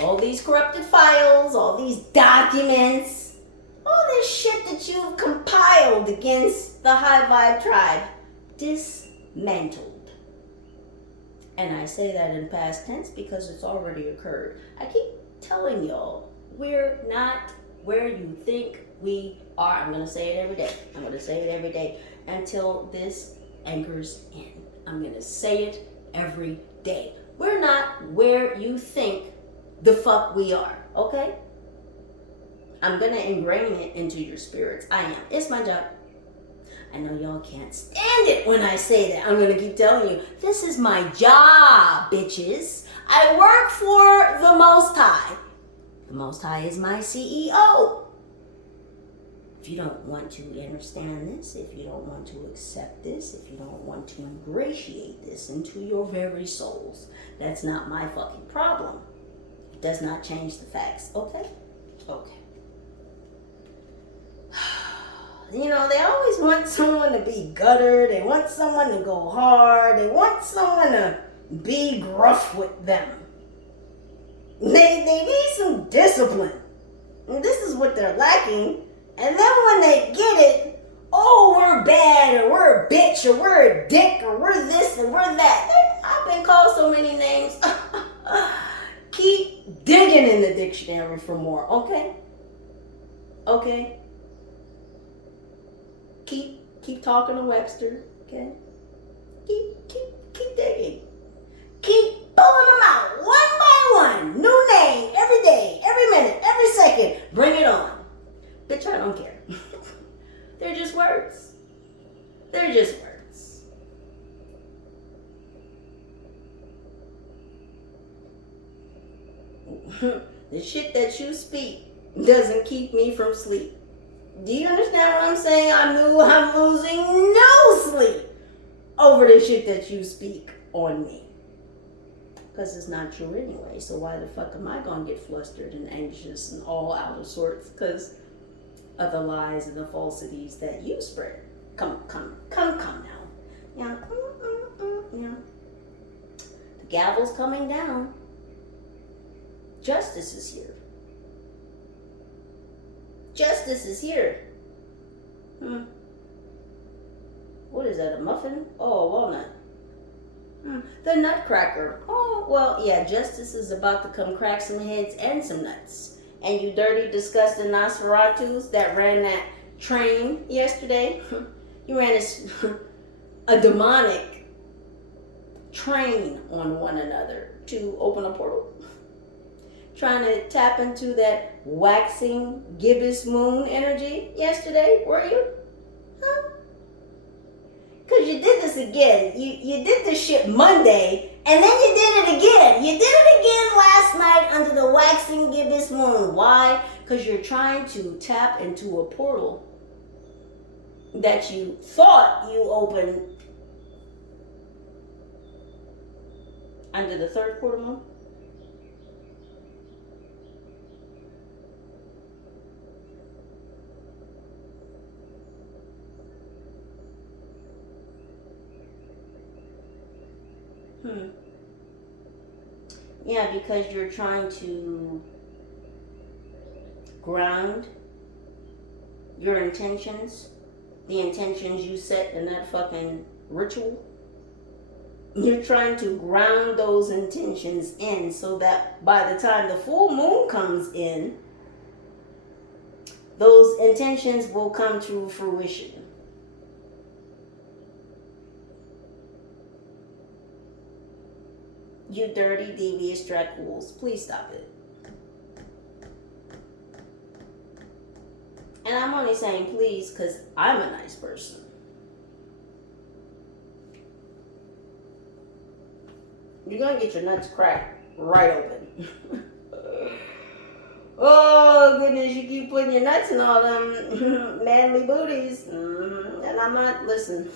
All these corrupted files, all these documents, all this shit that you've compiled against the Hyghvybetrybe. Dismantled. And I say that in past tense because it's already occurred. I keep telling y'all, we're not where you think we are. I'm going to say it every day. Until this anchors in. I'm going to say it every day. We're not where you think the fuck we are, okay? I'm going to ingrain it into your spirits. I am. It's my job. I know y'all can't stand it when I say that. I'm going to keep telling you, this is my job, bitches. I work for the Most High. The Most High is my CEO. If you don't want to understand this, if you don't want to accept this, if you don't want to ingratiate this into your very souls, that's not my fucking problem. It does not change the facts, okay? Okay. You know, they always want someone to be gutter. They want someone to go hard. They want someone to be gruff with them. They need some discipline. And this is what they're lacking. And then when they get it, oh, we're bad, or we're a bitch, or we're a dick, or we're this, and we're that. I've been called so many names. Keep digging in the dictionary for more, okay? Okay? Keep talking to Webster, okay? Keep digging. Keep pulling them out one by one. New name every day, every minute, every second. Bring it on. Bitch, I don't care. They're just words. They're just words. The shit that you speak doesn't keep me from sleep. Do you understand what I'm saying? I'm losing no sleep over the shit that you speak on me. Because it's not true anyway. So why the fuck am I going to get flustered and anxious and all out of sorts? Because of the lies and the falsities that you spread. Come now. Yeah. Yeah. The gavel's coming down. Justice is here. Justice is here. What is that, a muffin? Oh, a walnut. The nutcracker. Oh, well, yeah, justice is about to come crack some heads and some nuts. And you dirty, disgusting Nosferatus that ran that train yesterday. You ran a demonic train on one another to open a portal. Trying to tap into that waxing gibbous moon energy yesterday, were you? Huh? Because you did this again. You did this shit Monday, and then you did it again. You did it again last night under the waxing gibbous moon. Why? Because you're trying to tap into a portal that you thought you opened under the third quarter moon. Yeah, because you're trying to ground your intentions, the intentions you set in that fucking ritual. You're trying to ground those intentions in so that by the time the full moon comes in, those intentions will come to fruition. You dirty, devious Dracules, please stop it. And I'm only saying please because I'm a nice person. You're gonna get your nuts cracked right open. Oh goodness, you keep putting your nuts in all them manly booties. And I'm not, listen.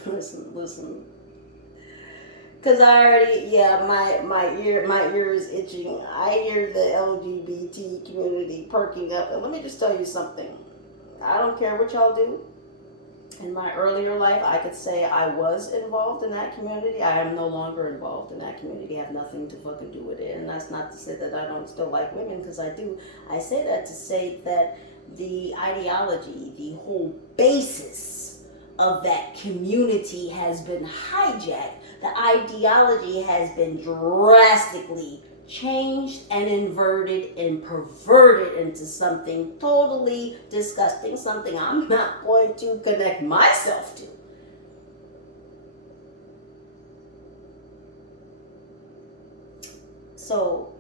Cause I already, yeah, my ear is itching. I hear the LGBT community perking up. And let me just tell you something. I don't care what y'all do. In my earlier life, I could say I was involved in that community. I am no longer involved in that community. I have nothing to fucking do with it. And that's not to say that I don't still like women, because I do. I say that to say that the ideology, the whole basis of that community has been hijacked. The ideology has been drastically changed and inverted and perverted into something totally disgusting, something I'm not going to connect myself to. So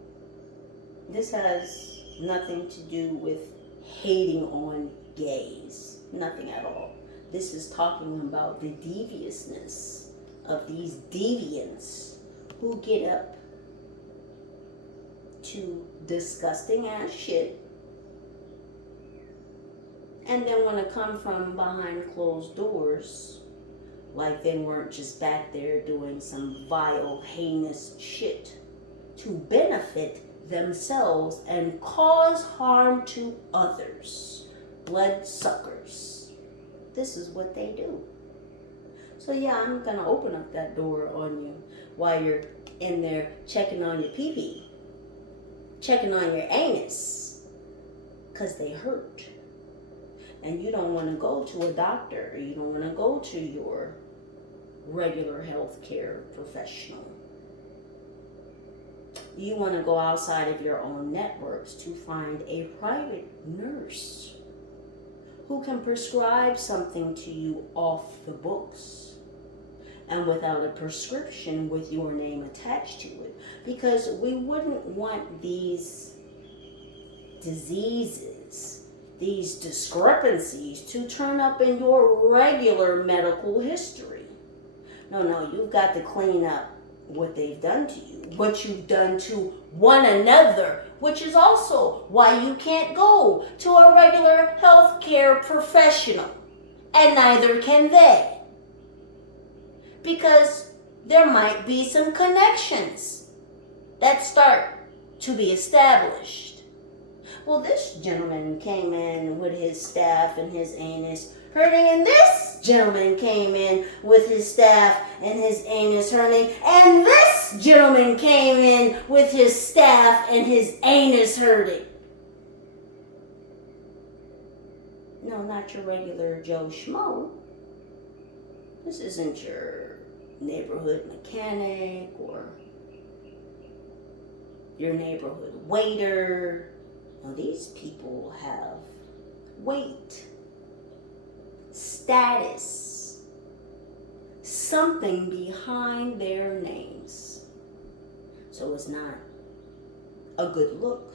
this has nothing to do with hating on gays, nothing at all. This is talking about the deviousness of these deviants who get up to disgusting ass shit and then want to come from behind closed doors like they weren't just back there doing some vile, heinous shit to benefit themselves and cause harm to others. Bloodsuckers. This is what they do. So yeah, I'm gonna open up that door on you while you're in there checking on your pee-pee, checking on your anus, because they hurt. And you don't want to go to a doctor, or you don't want to go to your regular healthcare professional. You want to go outside of your own networks to find a private nurse who can prescribe something to you off the books and without a prescription with your name attached to it. Because we wouldn't want these diseases, these discrepancies to turn up in your regular medical history. No, you've got to clean up what they've done to you, what you've done to one another, which is also why you can't go to a regular healthcare professional, and neither can they. Because there might be some connections that start to be established. Well, this gentleman came in with his staff and his anus hurting, and this gentleman came in with his staff and his anus hurting, and this gentleman came in with his staff and his anus hurting. No, not your regular Joe Schmo. This isn't your neighborhood mechanic or your neighborhood waiter. No, these people have weight, status, something behind their names. So it's not a good look.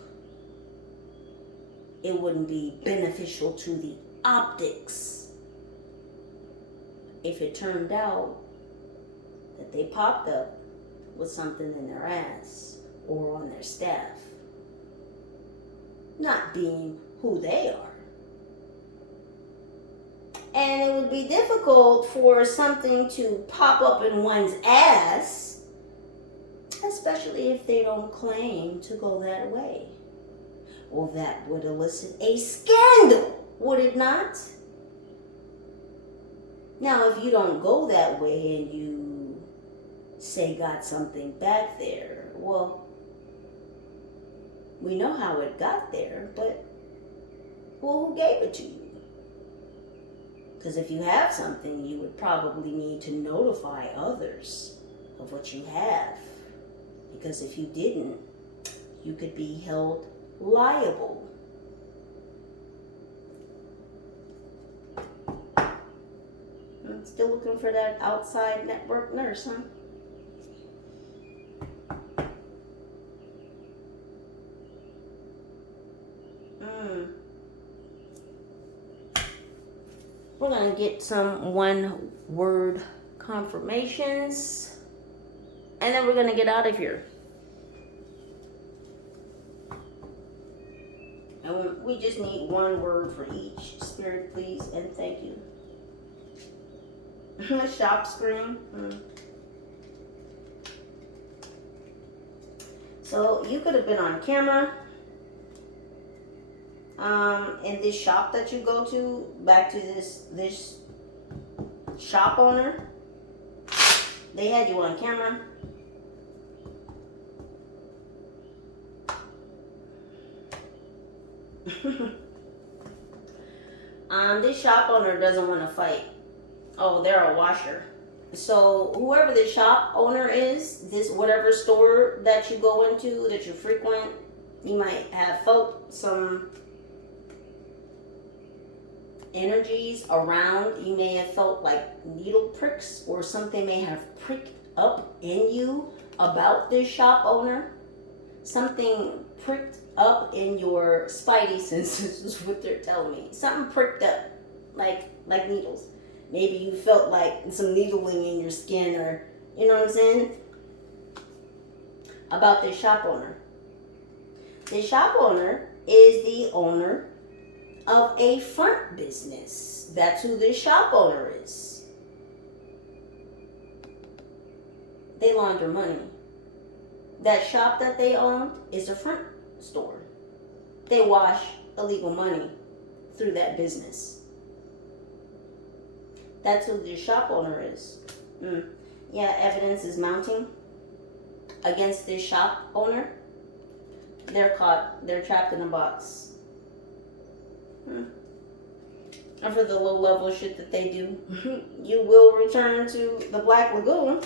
It wouldn't be beneficial to the optics if it turned out that they popped up with something in their ass or on their staff, not being who they are. And it would be difficult for something to pop up in one's ass, especially if they don't claim to go that way. Well, that would elicit a scandal, would it not? Now, if you don't go that way and you say got something back there. Well, we know how it got there, but well, who gave it to you? Because if you have something, you would probably need to notify others of what you have. Because if you didn't, you could be held liable. I'm still looking for that outside network nurse, huh? We're going to get some one-word confirmations, and then we're going to get out of here. And we just need one word for each. Spirit, please, and thank you. A shop screen. So you could have been on camera. In this shop that you go to, back to this shop owner, they had you on camera. This shop owner doesn't want to fight. Oh, they're a washer. So whoever the shop owner is, this whatever store that you go into, that you frequent, you might have felt some energies around. You may have felt like needle pricks, or something may have pricked up in you about this shop owner. Something pricked up in your spidey senses is what they're telling me. Something pricked up, like needles. Maybe you felt like some needling in your skin, or you know what I'm saying, about this shop owner. The shop owner is the owner of a front business. That's who this shop owner is. They launder money. That shop that they owned is a front store. They wash illegal money through that business. That's who the shop owner is. Yeah, evidence is mounting against this shop owner. They're caught. They're trapped in a box. And for the low level shit that they do, you will return to the Black Lagoon.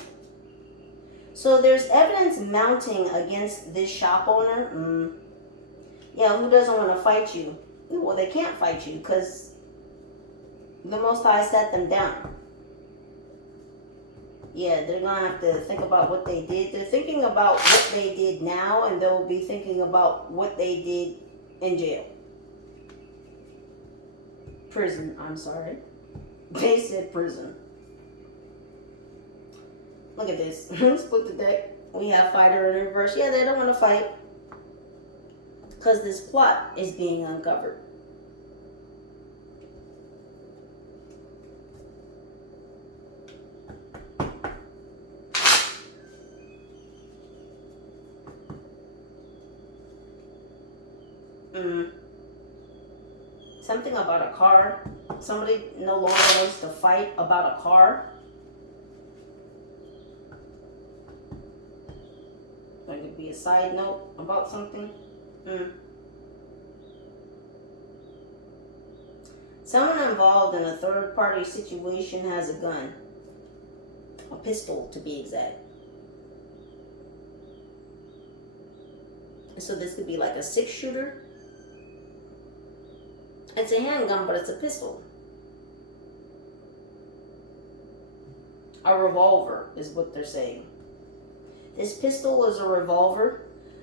So there's evidence mounting against this shop owner. Yeah, who doesn't want to fight you? Well, they can't fight you because the Most High set them down. Yeah, they're going to have to think about what they did. They're thinking about what they did now, and they'll be thinking about what they did in jail. Prison, I'm sorry. They said prison. Look at this. Split the deck. We have fighter in reverse. Yeah, they don't want to fight. Because this plot is being uncovered. Something about a car. Somebody no longer wants to fight about a car. There could be a side note about something. Someone involved in a third-party situation has a gun. A pistol, to be exact. So this could be like a 6-shooter. It's a handgun, but it's a pistol. A revolver is what they're saying. This pistol is a revolver.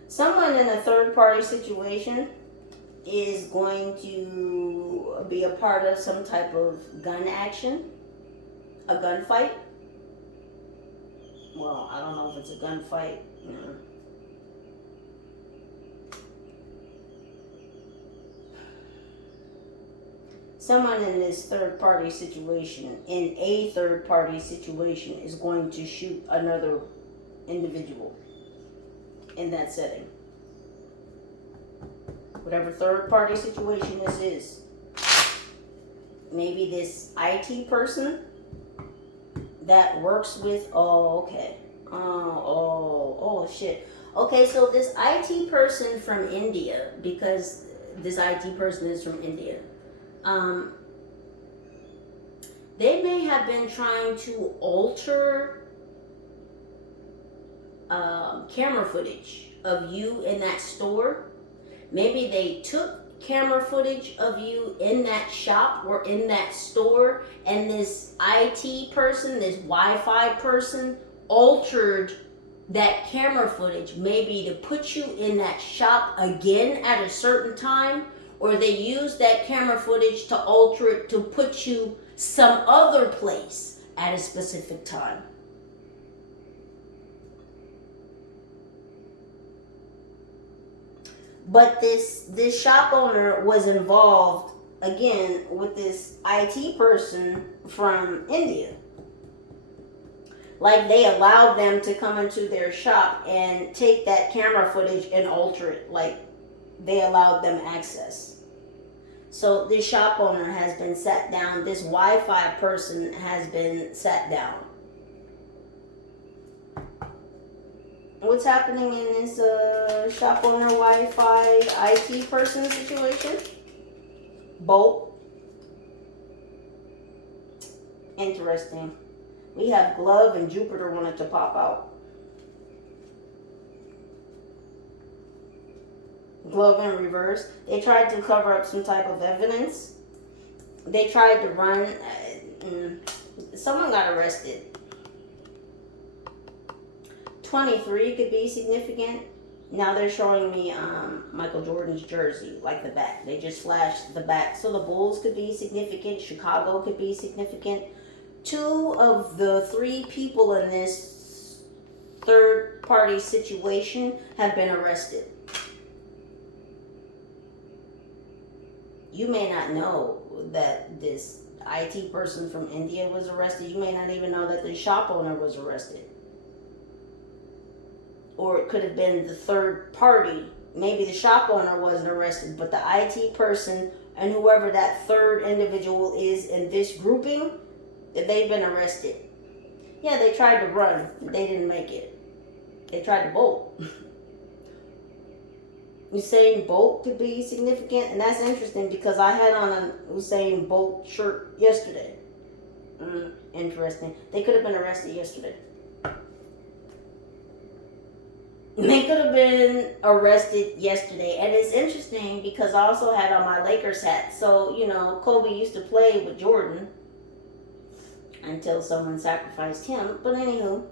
Someone in a third-party situation is going to be a part of some type of gun action. A gunfight. Well, I don't know if it's a gunfight. Someone in this third-party situation, in a third-party situation, is going to shoot another individual in that setting. Whatever third-party situation this is. Maybe this IT person that works with, oh, okay. Oh, shit. Okay, so this IT person from India, because this IT person is from India, they may have been trying to alter camera footage of you in that store. Maybe they took camera footage of you in that shop or in that store, and this IT person, this Wi-Fi person, altered that camera footage maybe to put you in that shop again at a certain time, or they used that camera footage to alter it to put you some other place at a specific time. But this shop owner was involved again with this IT person from India. Like, they allowed them to come into their shop and take that camera footage and alter it. Like, they allowed them access. So this shop owner has been sat down. This Wi-Fi person has been sat down. What's happening in this shop owner Wi-Fi IT person situation? Bolt. Interesting. We have glove and Jupiter wanted to pop out. Glove in reverse. They tried to cover up some type of evidence. They tried to run. Someone got arrested. 23 could be significant. Now they're showing me Michael Jordan's jersey, like the back. They just flashed the back. So the Bulls could be significant. Chicago could be significant. 2 of the 3 people in this third party situation have been arrested. You may not know that this IT person from India was arrested. You may not even know that the shop owner was arrested. Or it could have been the third party. Maybe the shop owner wasn't arrested, but the IT person and whoever that third individual is in this grouping, they've been arrested. Yeah, they tried to run. They didn't make it. They tried to bolt. Usain Bolt could be significant, and that's interesting because I had on a Usain Bolt shirt yesterday. Interesting. They could have been arrested yesterday. They could have been arrested yesterday. And it's interesting because I also had on my Lakers hat. So, you know, Kobe used to play with Jordan until someone sacrificed him. But anywho.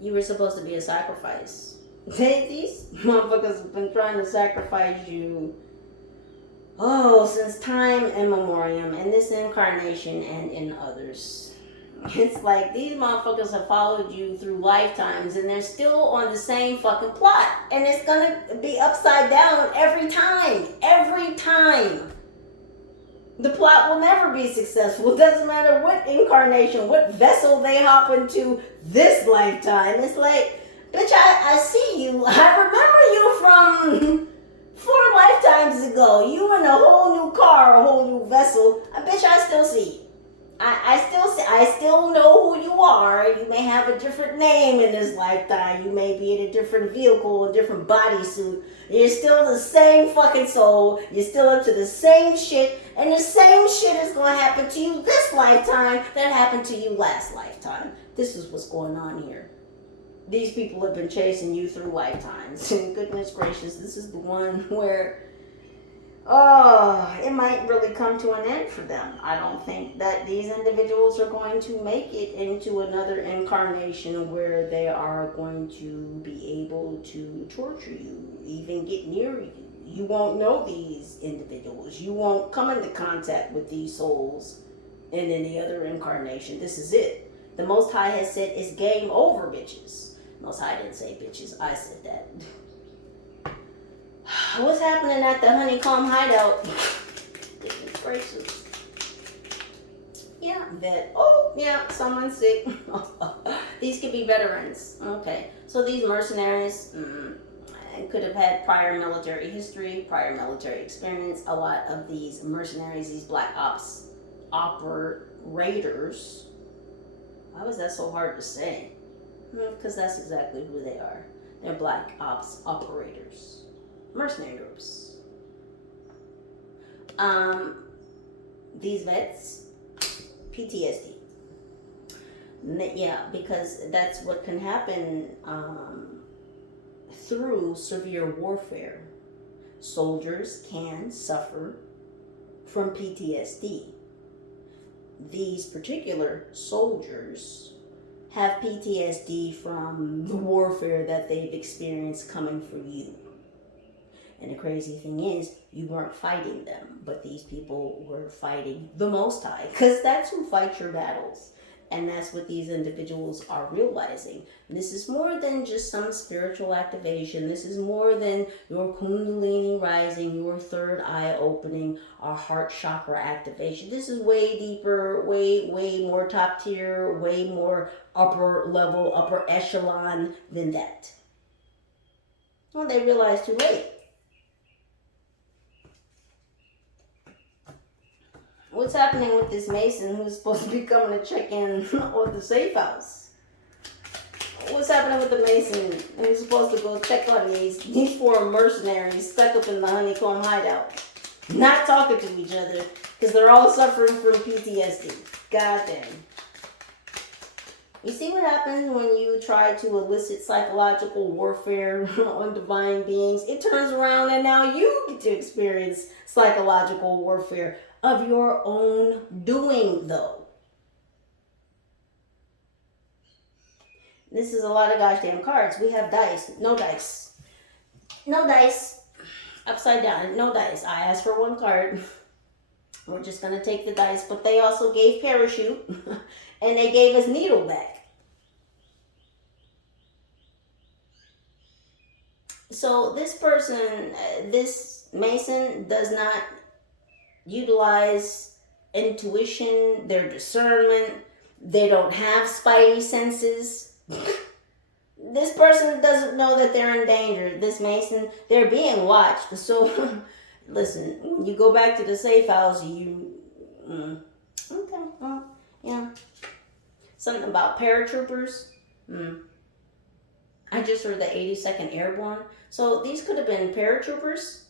You were supposed to be a sacrifice. These motherfuckers have been trying to sacrifice you since time immemorial, in this incarnation and in others. It's like these motherfuckers have followed you through lifetimes and they're still on the same fucking plot. And it's gonna be upside down every time. Every time. The plot will never be successful. It doesn't matter what incarnation, what vessel they hop into this lifetime. It's like, bitch, I see you. I remember you from 4 lifetimes ago. You in a whole new car, a whole new vessel. Bitch, I still see you. I still know who you are. You may have a different name in this lifetime. You may be in a different vehicle, a different bodysuit. You're still the same fucking soul. You're still up to the same shit. And the same shit is going to happen to you this lifetime that happened to you last lifetime. This is what's going on here. These people have been chasing you through lifetimes. And goodness gracious, this is the one where it might really come to an end for them. I don't think that these individuals are going to make it into another incarnation where they are going to be able to torture you, even get near you. You won't know these individuals. You won't come into contact with these souls in any other incarnation. This is it. The Most High has said it's game over, bitches. Most High didn't say bitches. I said that. What's happening at the Honeycomb Hideout? Goodness gracious. Yeah, vet. Oh, yeah, someone's sick. These could be veterans. Okay. So these mercenaries, and could have had prior military history, prior military experience. A lot of these mercenaries, these black ops operators. Why was that so hard to say? Because that's exactly who they are. They're black ops operators, mercenary groups. These vets, PTSD. Yeah, because that's what can happen through severe warfare. Soldiers can suffer from PTSD. These particular soldiers have PTSD from the warfare that they've experienced coming for you. And the crazy thing is, you weren't fighting them, but these people were fighting the Most High, because that's who fights your battles. And that's what these individuals are realizing. This is more than just some spiritual activation. This is more than your kundalini rising, your third eye opening, our heart chakra activation. This is way deeper, way more top tier, way more upper level, upper echelon than that. Well, they realized too late. What's happening with this Mason who's supposed to be coming to check in on the safe house? What's happening with the Mason who's supposed to go check on these four mercenaries stuck up in the honeycomb hideout? Not talking to each other because they're all suffering from PTSD. God damn. You see what happens when you try to elicit psychological warfare on divine beings? It turns around and now you get to experience psychological warfare of your own doing, though. This is a lot of gosh damn cards. We have dice. No dice. No dice. Upside down. No dice. I asked for one card. We're just going to take the dice. But they also gave parachute. And they gave us needle back. So this person, this Mason, does not utilize intuition, their discernment. They don't have spidey senses. This person doesn't know that they're in danger. This Mason, they're being watched. So, listen, when you go back to the safe house, okay, well, yeah. Something about paratroopers. I just heard the 82nd Airborne. So these could have been paratroopers.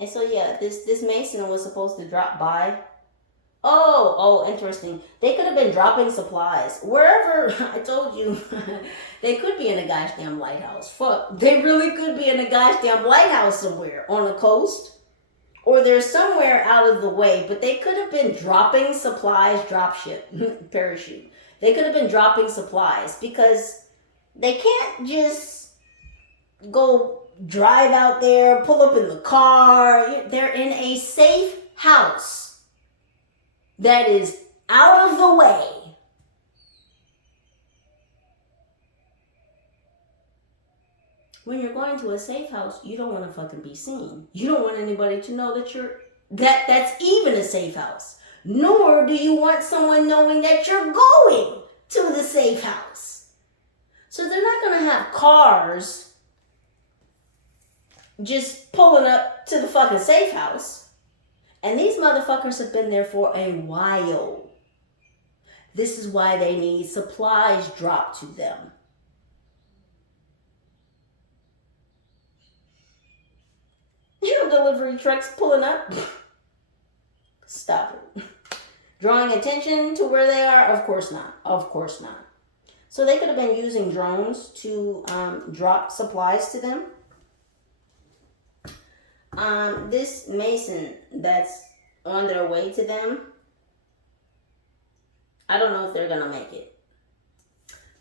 And so yeah, this Mason was supposed to drop by. Oh, interesting. They could have been dropping supplies. Wherever, I told you, they could be in a gosh damn lighthouse. Fuck, they really could be in a gosh damn lighthouse somewhere on the coast. Or they're somewhere out of the way, but they could have been dropping supplies, dropship, parachute. They could have been dropping supplies because they can't just go drive out there, pull up in the car. They're in a safe house that is out of the way. When you're going to a safe house, you don't want to fucking be seen. You don't want anybody to know that that's even a safe house. Nor do you want someone knowing that you're going to the safe house. So they're not going to have cars just pulling up to the fucking safe house. And these motherfuckers have been there for a while. This is why they need supplies dropped to them. Delivery trucks pulling up. Stop it. Drawing attention to where they are? Of course not. Of course not. So they could have been using drones to drop supplies to them. This Mason that's on their way to them, I don't know if they're going to make it.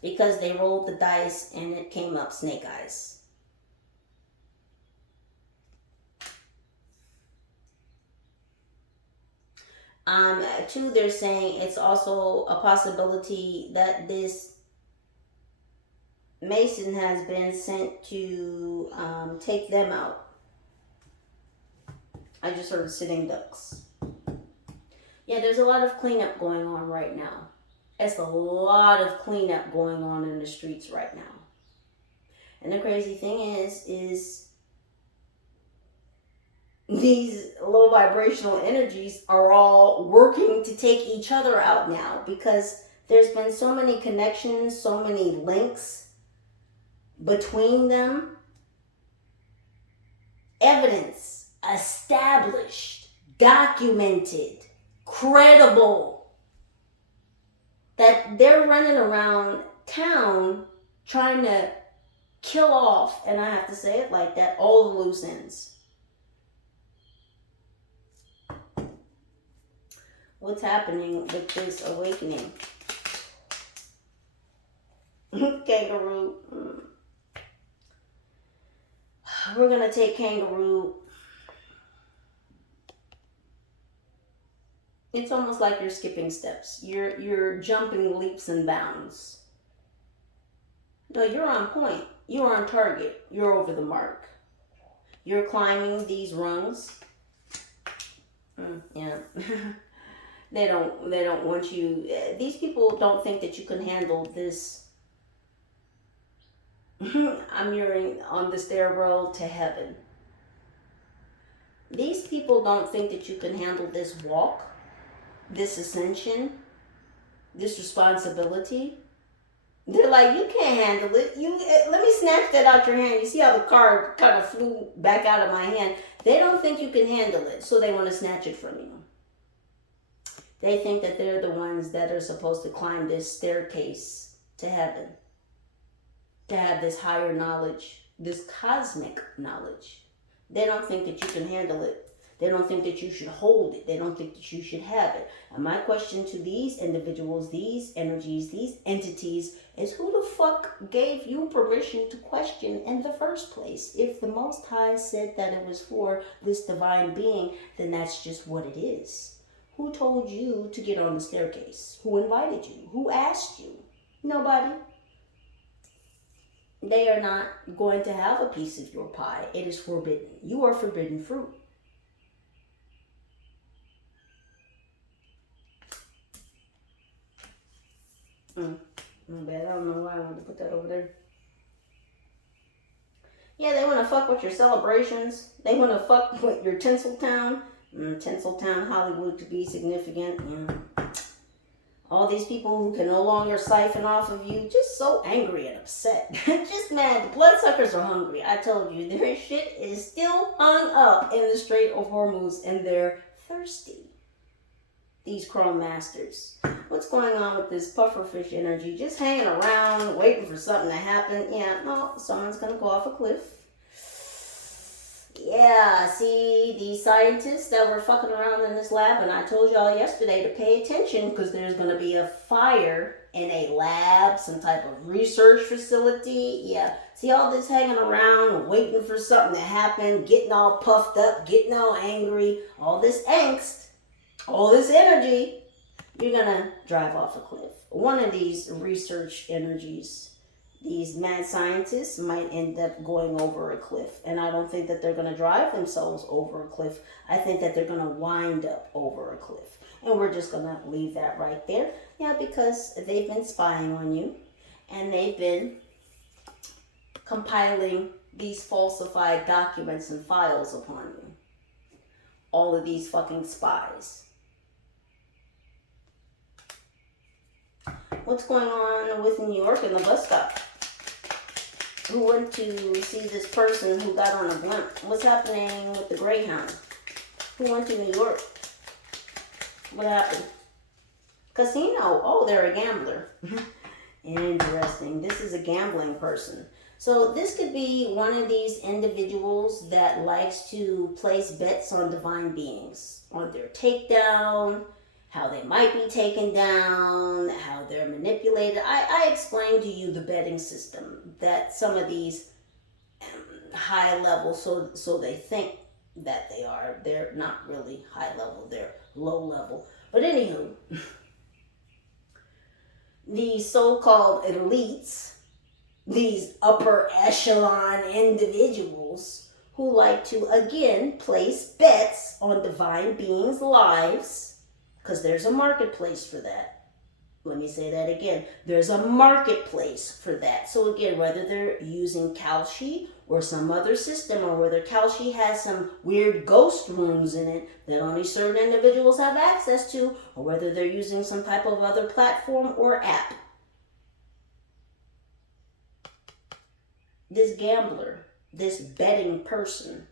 Because they rolled the dice and it came up snake eyes. Two, they're saying it's also a possibility that this Mason has been sent to take them out. I just heard sitting ducks. Yeah, there's a lot of cleanup going on right now. It's a lot of cleanup going on in the streets right now. And the crazy thing is these low vibrational energies are all working to take each other out now, because there's been so many connections, so many links between them. Evidence established, documented, credible, that they're running around town trying to kill off, and I have to say it like that, all the loose ends. What's happening with this awakening? Kangaroo. We're going to take kangaroo. It's almost like you're skipping steps. You're jumping leaps and bounds. No, you're on point. You're on target. You're over the mark. You're climbing these rungs. Yeah. They don't want you. These people don't think that you can handle this. I'm hearing on the stairwell to heaven. These people don't think that you can handle this walk, this ascension, this responsibility. They're like, you can't handle it. Let me snatch that out your hand. You see how the card kind of flew back out of my hand? They don't think you can handle it, so they want to snatch it from you. They think that they're the ones that are supposed to climb this staircase to heaven, to have this higher knowledge, this cosmic knowledge. They don't think that you can handle it. They don't think that you should hold it. They don't think that you should have it. And my question to these individuals, these energies, these entities, is who the fuck gave you permission to question in the first place? If the Most High said that it was for this divine being, then that's just what it is. Who told you to get on the staircase? Who invited you? Who asked you? Nobody. They are not going to have a piece of your pie. It is forbidden. You are forbidden fruit. My bad. I don't know why I wanted to put that over there. Yeah, they want to fuck with your celebrations. They want to fuck with your Tinseltown. Tinseltown, Hollywood to be significant. Yeah. All these people who can no longer siphon off of you, just so angry and upset. Just mad. The bloodsuckers are hungry. I told you, their shit is still hung up in the Strait of Hormuz, and they're thirsty. These Chrome Masters. What's going on with this pufferfish energy? Just hanging around, waiting for something to happen. Yeah, no, someone's going to go off a cliff. Yeah, see, these scientists that were fucking around in this lab, and I told y'all yesterday to pay attention because there's going to be a fire in a lab, some type of research facility. Yeah, see all this hanging around, waiting for something to happen, getting all puffed up, getting all angry, all this angst, all this energy, you're going to drive off a cliff. One of these research energies, these mad scientists, might end up going over a cliff. And I don't think that they're going to drive themselves over a cliff. I think that they're going to wind up over a cliff. And we're just going to leave that right there. Yeah, because they've been spying on you. And they've been compiling these falsified documents and files upon you. All of these fucking spies. What's going on with New York and the bus stop? Who went to see this person who got on a blimp? What's happening with the Greyhound? Who went to New York? What happened? Casino. Oh, they're a gambler. Interesting. This is a gambling person. So this could be one of these individuals that likes to place bets on divine beings, on their takedown, how they might be taken down, how they're manipulated. I explained to you the betting system, that some of these high level, so they think that they are. They're not really high level, they're low level. But anywho, these so-called elites, these upper echelon individuals who like to, again, place bets on divine beings' lives, because there's a marketplace for that. Let me say that again. There's a marketplace for that. So again, whether they're using Kalshi or some other system, or whether Kalshi has some weird ghost rooms in it that only certain individuals have access to, or whether they're using some type of other platform or app. This gambler, this betting person,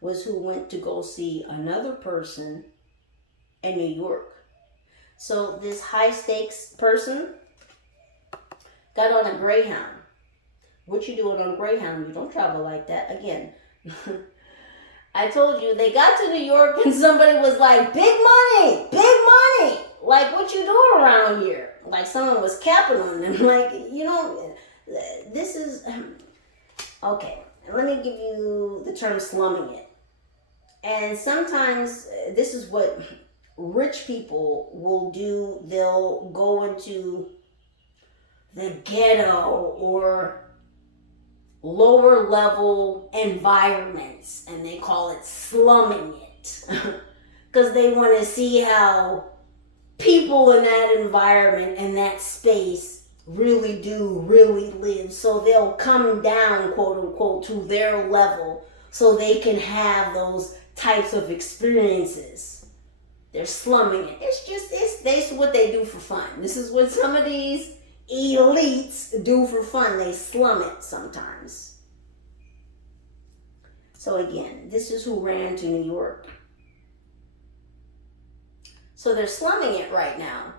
was who went to go see another person in New York. So this high stakes person got on a Greyhound. What you doing on Greyhound? You don't travel like that. Again, I told you, they got to New York and somebody was like, big money, big money. Like, what you doing around here? Like someone was capping on them. Like, you know, this is, okay, let me give you the term slumming it. And sometimes this is what rich people will do. They'll go into the ghetto or lower level environments and they call it slumming it because they want to see how people in that environment and that space really live. So they'll come down, quote unquote, to their level so they can have those types of experiences. They're slumming it. It's what they do for fun. This is what some of these elites do for fun. They slum it sometimes. So again, this is who ran to New York. So they're slumming it right now.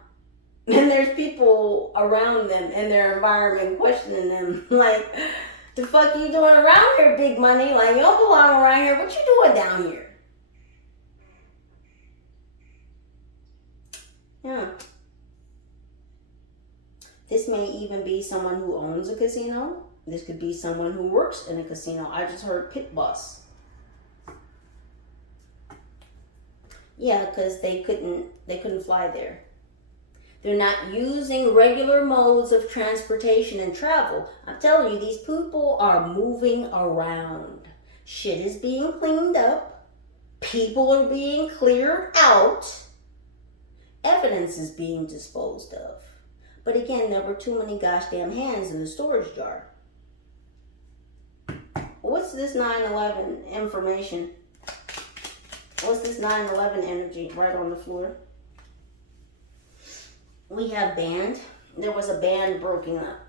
And there's people around them in their environment questioning them like, the fuck you doing around here, big money? Like, you don't belong around here. What you doing down here? Yeah. This may even be someone who owns a casino. This could be someone who works in a casino. I just heard pit boss. Yeah, because they couldn't fly there. They're not using regular modes of transportation and travel. I'm telling you, these people are moving around. Shit is being cleaned up. People are being cleared out. Evidence is being disposed of. But again, there were too many goddamn hands in the storage jar. What's this 9/11 information? What's this 9/11 energy right on the floor? We have band. There was a band broken up.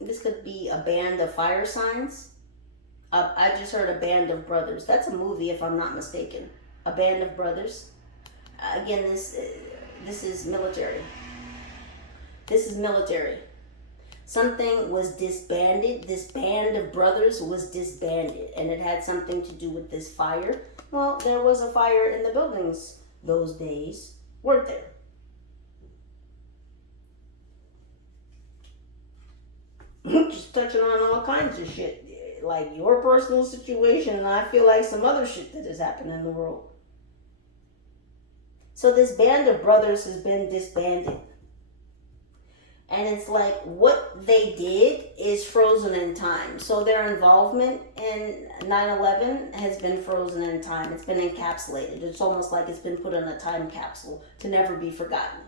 This could be a band of fire signs. I just heard a band of brothers. That's a movie if I'm not mistaken. A band of brothers. Again, this is military. This is military. Something was disbanded. This band of brothers was disbanded, and it had something to do with this fire. Well, there was a fire in the buildings those days, weren't there? Just touching on all kinds of shit, like your personal situation, and I feel like some other shit that has happened in the world. So this band of brothers has been disbanded. And it's like what they did is frozen in time. So their involvement in 9/11 has been frozen in time. It's been encapsulated. It's almost like it's been put in a time capsule to never be forgotten.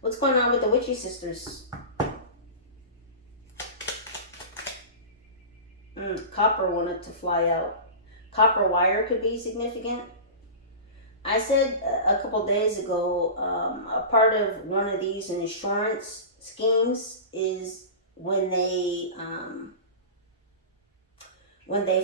What's going on with the witchy-sisters? Copper wanted to fly out. Copper wire could be significant. I said a couple days ago, a part of one of these insurance schemes is when they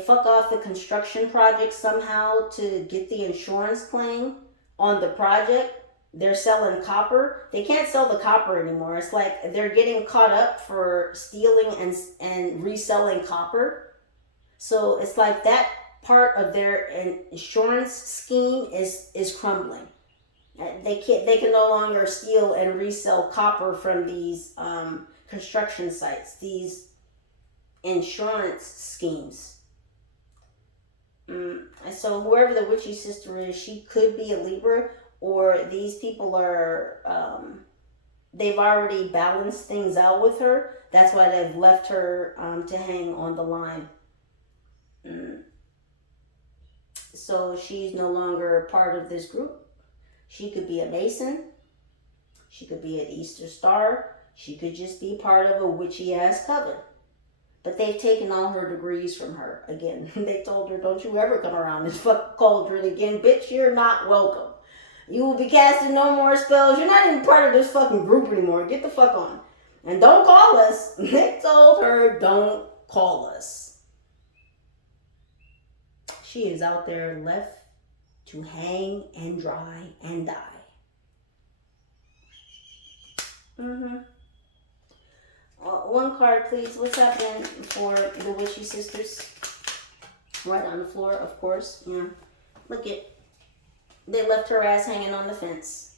fuck off the construction project somehow to get the insurance claim on the project, they're selling copper. They can't sell the copper anymore. It's like they're getting caught up for stealing and reselling copper. So it's like that part of their insurance scheme is crumbling. They can no longer steal and resell copper from these construction sites, these insurance schemes. So whoever the witchy sister is, she could be a Libra, or these people are they've already balanced things out with her. That's why they've left her to hang on the line. So she's no longer a part of this group. She could be a Mason. She could be an Easter Star. She could just be part of a witchy-ass coven. But they've taken all her degrees from her. Again, they told her, don't you ever come around this fucking cauldron again. Bitch, you're not welcome. You will be casting no more spells. You're not even part of this fucking group anymore. Get the fuck on. And don't call us. They told her, don't call us. She is out there left to hang and dry and die. One card, please. What's happening for the witchy sisters? Right on the floor, of course. Yeah. Look it. They left her ass hanging on the fence.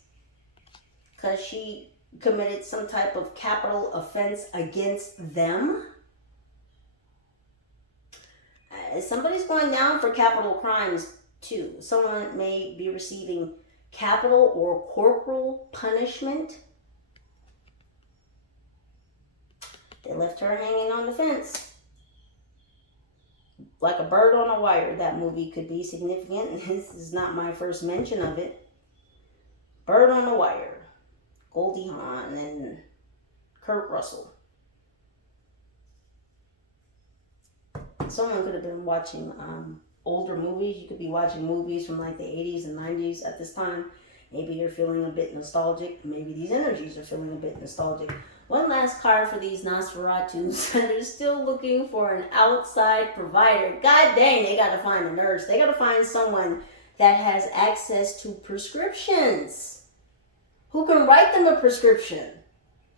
Because she committed some type of capital offense against them. Somebody's going down for capital crimes, too. Someone may be receiving capital or corporal punishment. They left her hanging on the fence. Like a bird on a wire. That movie could be significant. This is not my first mention of it. Bird on a Wire. Goldie Hawn and Kurt Russell. Someone could have been watching older movies. You could be watching movies from like the 80s and 90s at this time. Maybe you're feeling a bit nostalgic. Maybe these energies are feeling a bit nostalgic. One last card for these Nosferatus that are still looking for an outside provider. God dang, they got to find a nurse. They got to find someone that has access to prescriptions. Who can write them a prescription.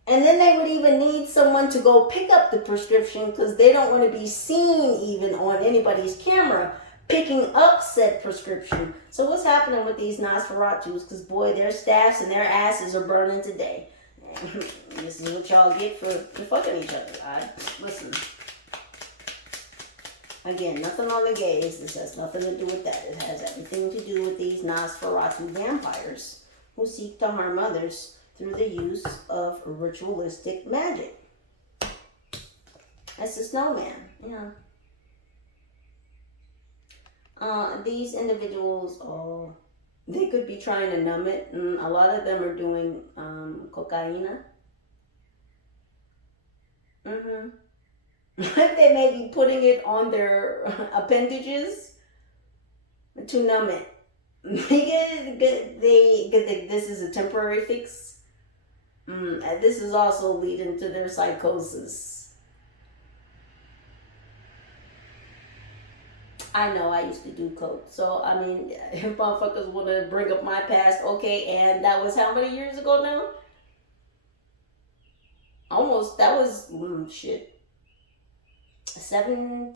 And then they would even need someone to go pick up the prescription because they don't want to be seen even on anybody's camera picking up said prescription. So what's happening with these Nosferatus? Because boy, their staffs and their asses are burning today. This is what y'all get for fucking each other. Listen. Again, nothing on the gays. This has nothing to do with that. It has everything to do with these Nosferatu vampires who seek to harm others through the use of ritualistic magic. That's the snowman, yeah. These individuals, they could be trying to numb it. And a lot of them are doing cocaine. They may be putting it on their appendages to numb it. This is a temporary fix. This is also leading to their psychosis. I know I used to do coke. So, I mean, if motherfuckers want to bring up my past, okay, and that was how many years ago now? Almost, that was, 16,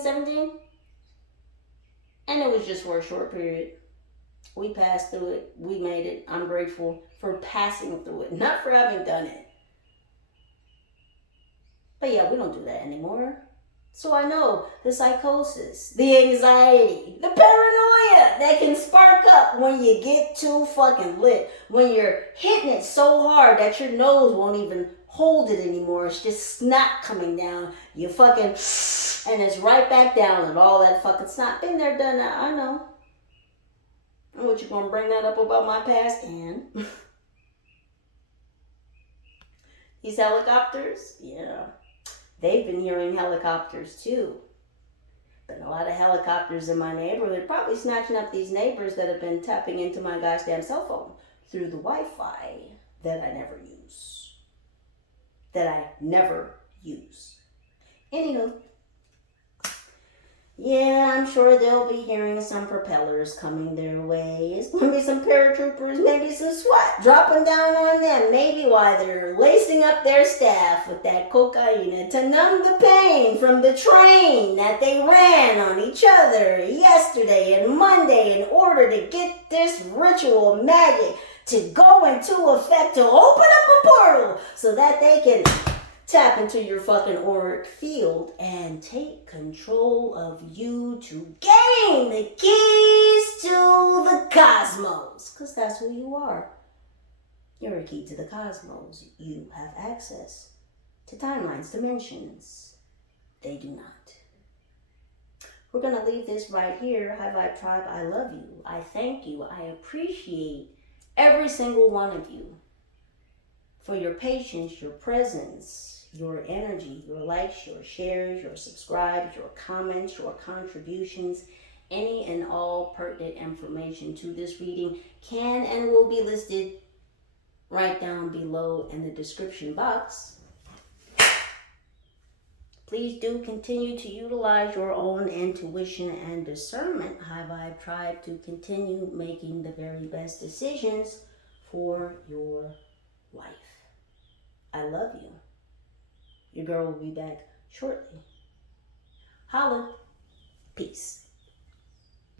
17? And it was just for a short period. We passed through it. We made it. I'm grateful for passing through it, not for having done it. But yeah, we don't do that anymore. So I know the psychosis, the anxiety, the paranoia that can spark up when you get too fucking lit. When you're hitting it so hard that your nose won't even hold it anymore. It's just snot coming down. You fucking, and it's right back down and all that fucking snot. Been there, done that, I know. And what, you gonna bring that up about my past? And these helicopters, yeah. They've been hearing helicopters too. Been a lot of helicopters in my neighborhood, probably snatching up these neighbors that have been tapping into my gosh damn cell phone through the Wi-Fi that I never use. Anywho. Yeah, I'm sure they'll be hearing some propellers coming their way. It's going to be some paratroopers, maybe some SWAT dropping down on them. Maybe while they're lacing up their staff with that cocaine to numb the pain from the train that they ran on each other yesterday and Monday in order to get this ritual magic to go into effect, to open up a portal so that they can tap into your fucking auric field and take control of you to gain the keys to the cosmos. Because that's who you are. You're a key to the cosmos. You have access to timelines, dimensions. They do not. We're going to leave this right here. High Vibe Tribe, I love you. I thank you. I appreciate every single one of you for your patience, your presence, your energy, your likes, your shares, your subscribes, your comments, your contributions. Any and all pertinent information to this reading can and will be listed right down below in the description box. Please do continue to utilize your own intuition and discernment, High Vibe Tribe, to continue making the very best decisions for your life. I love you. Your girl will be back shortly. Holla. Peace.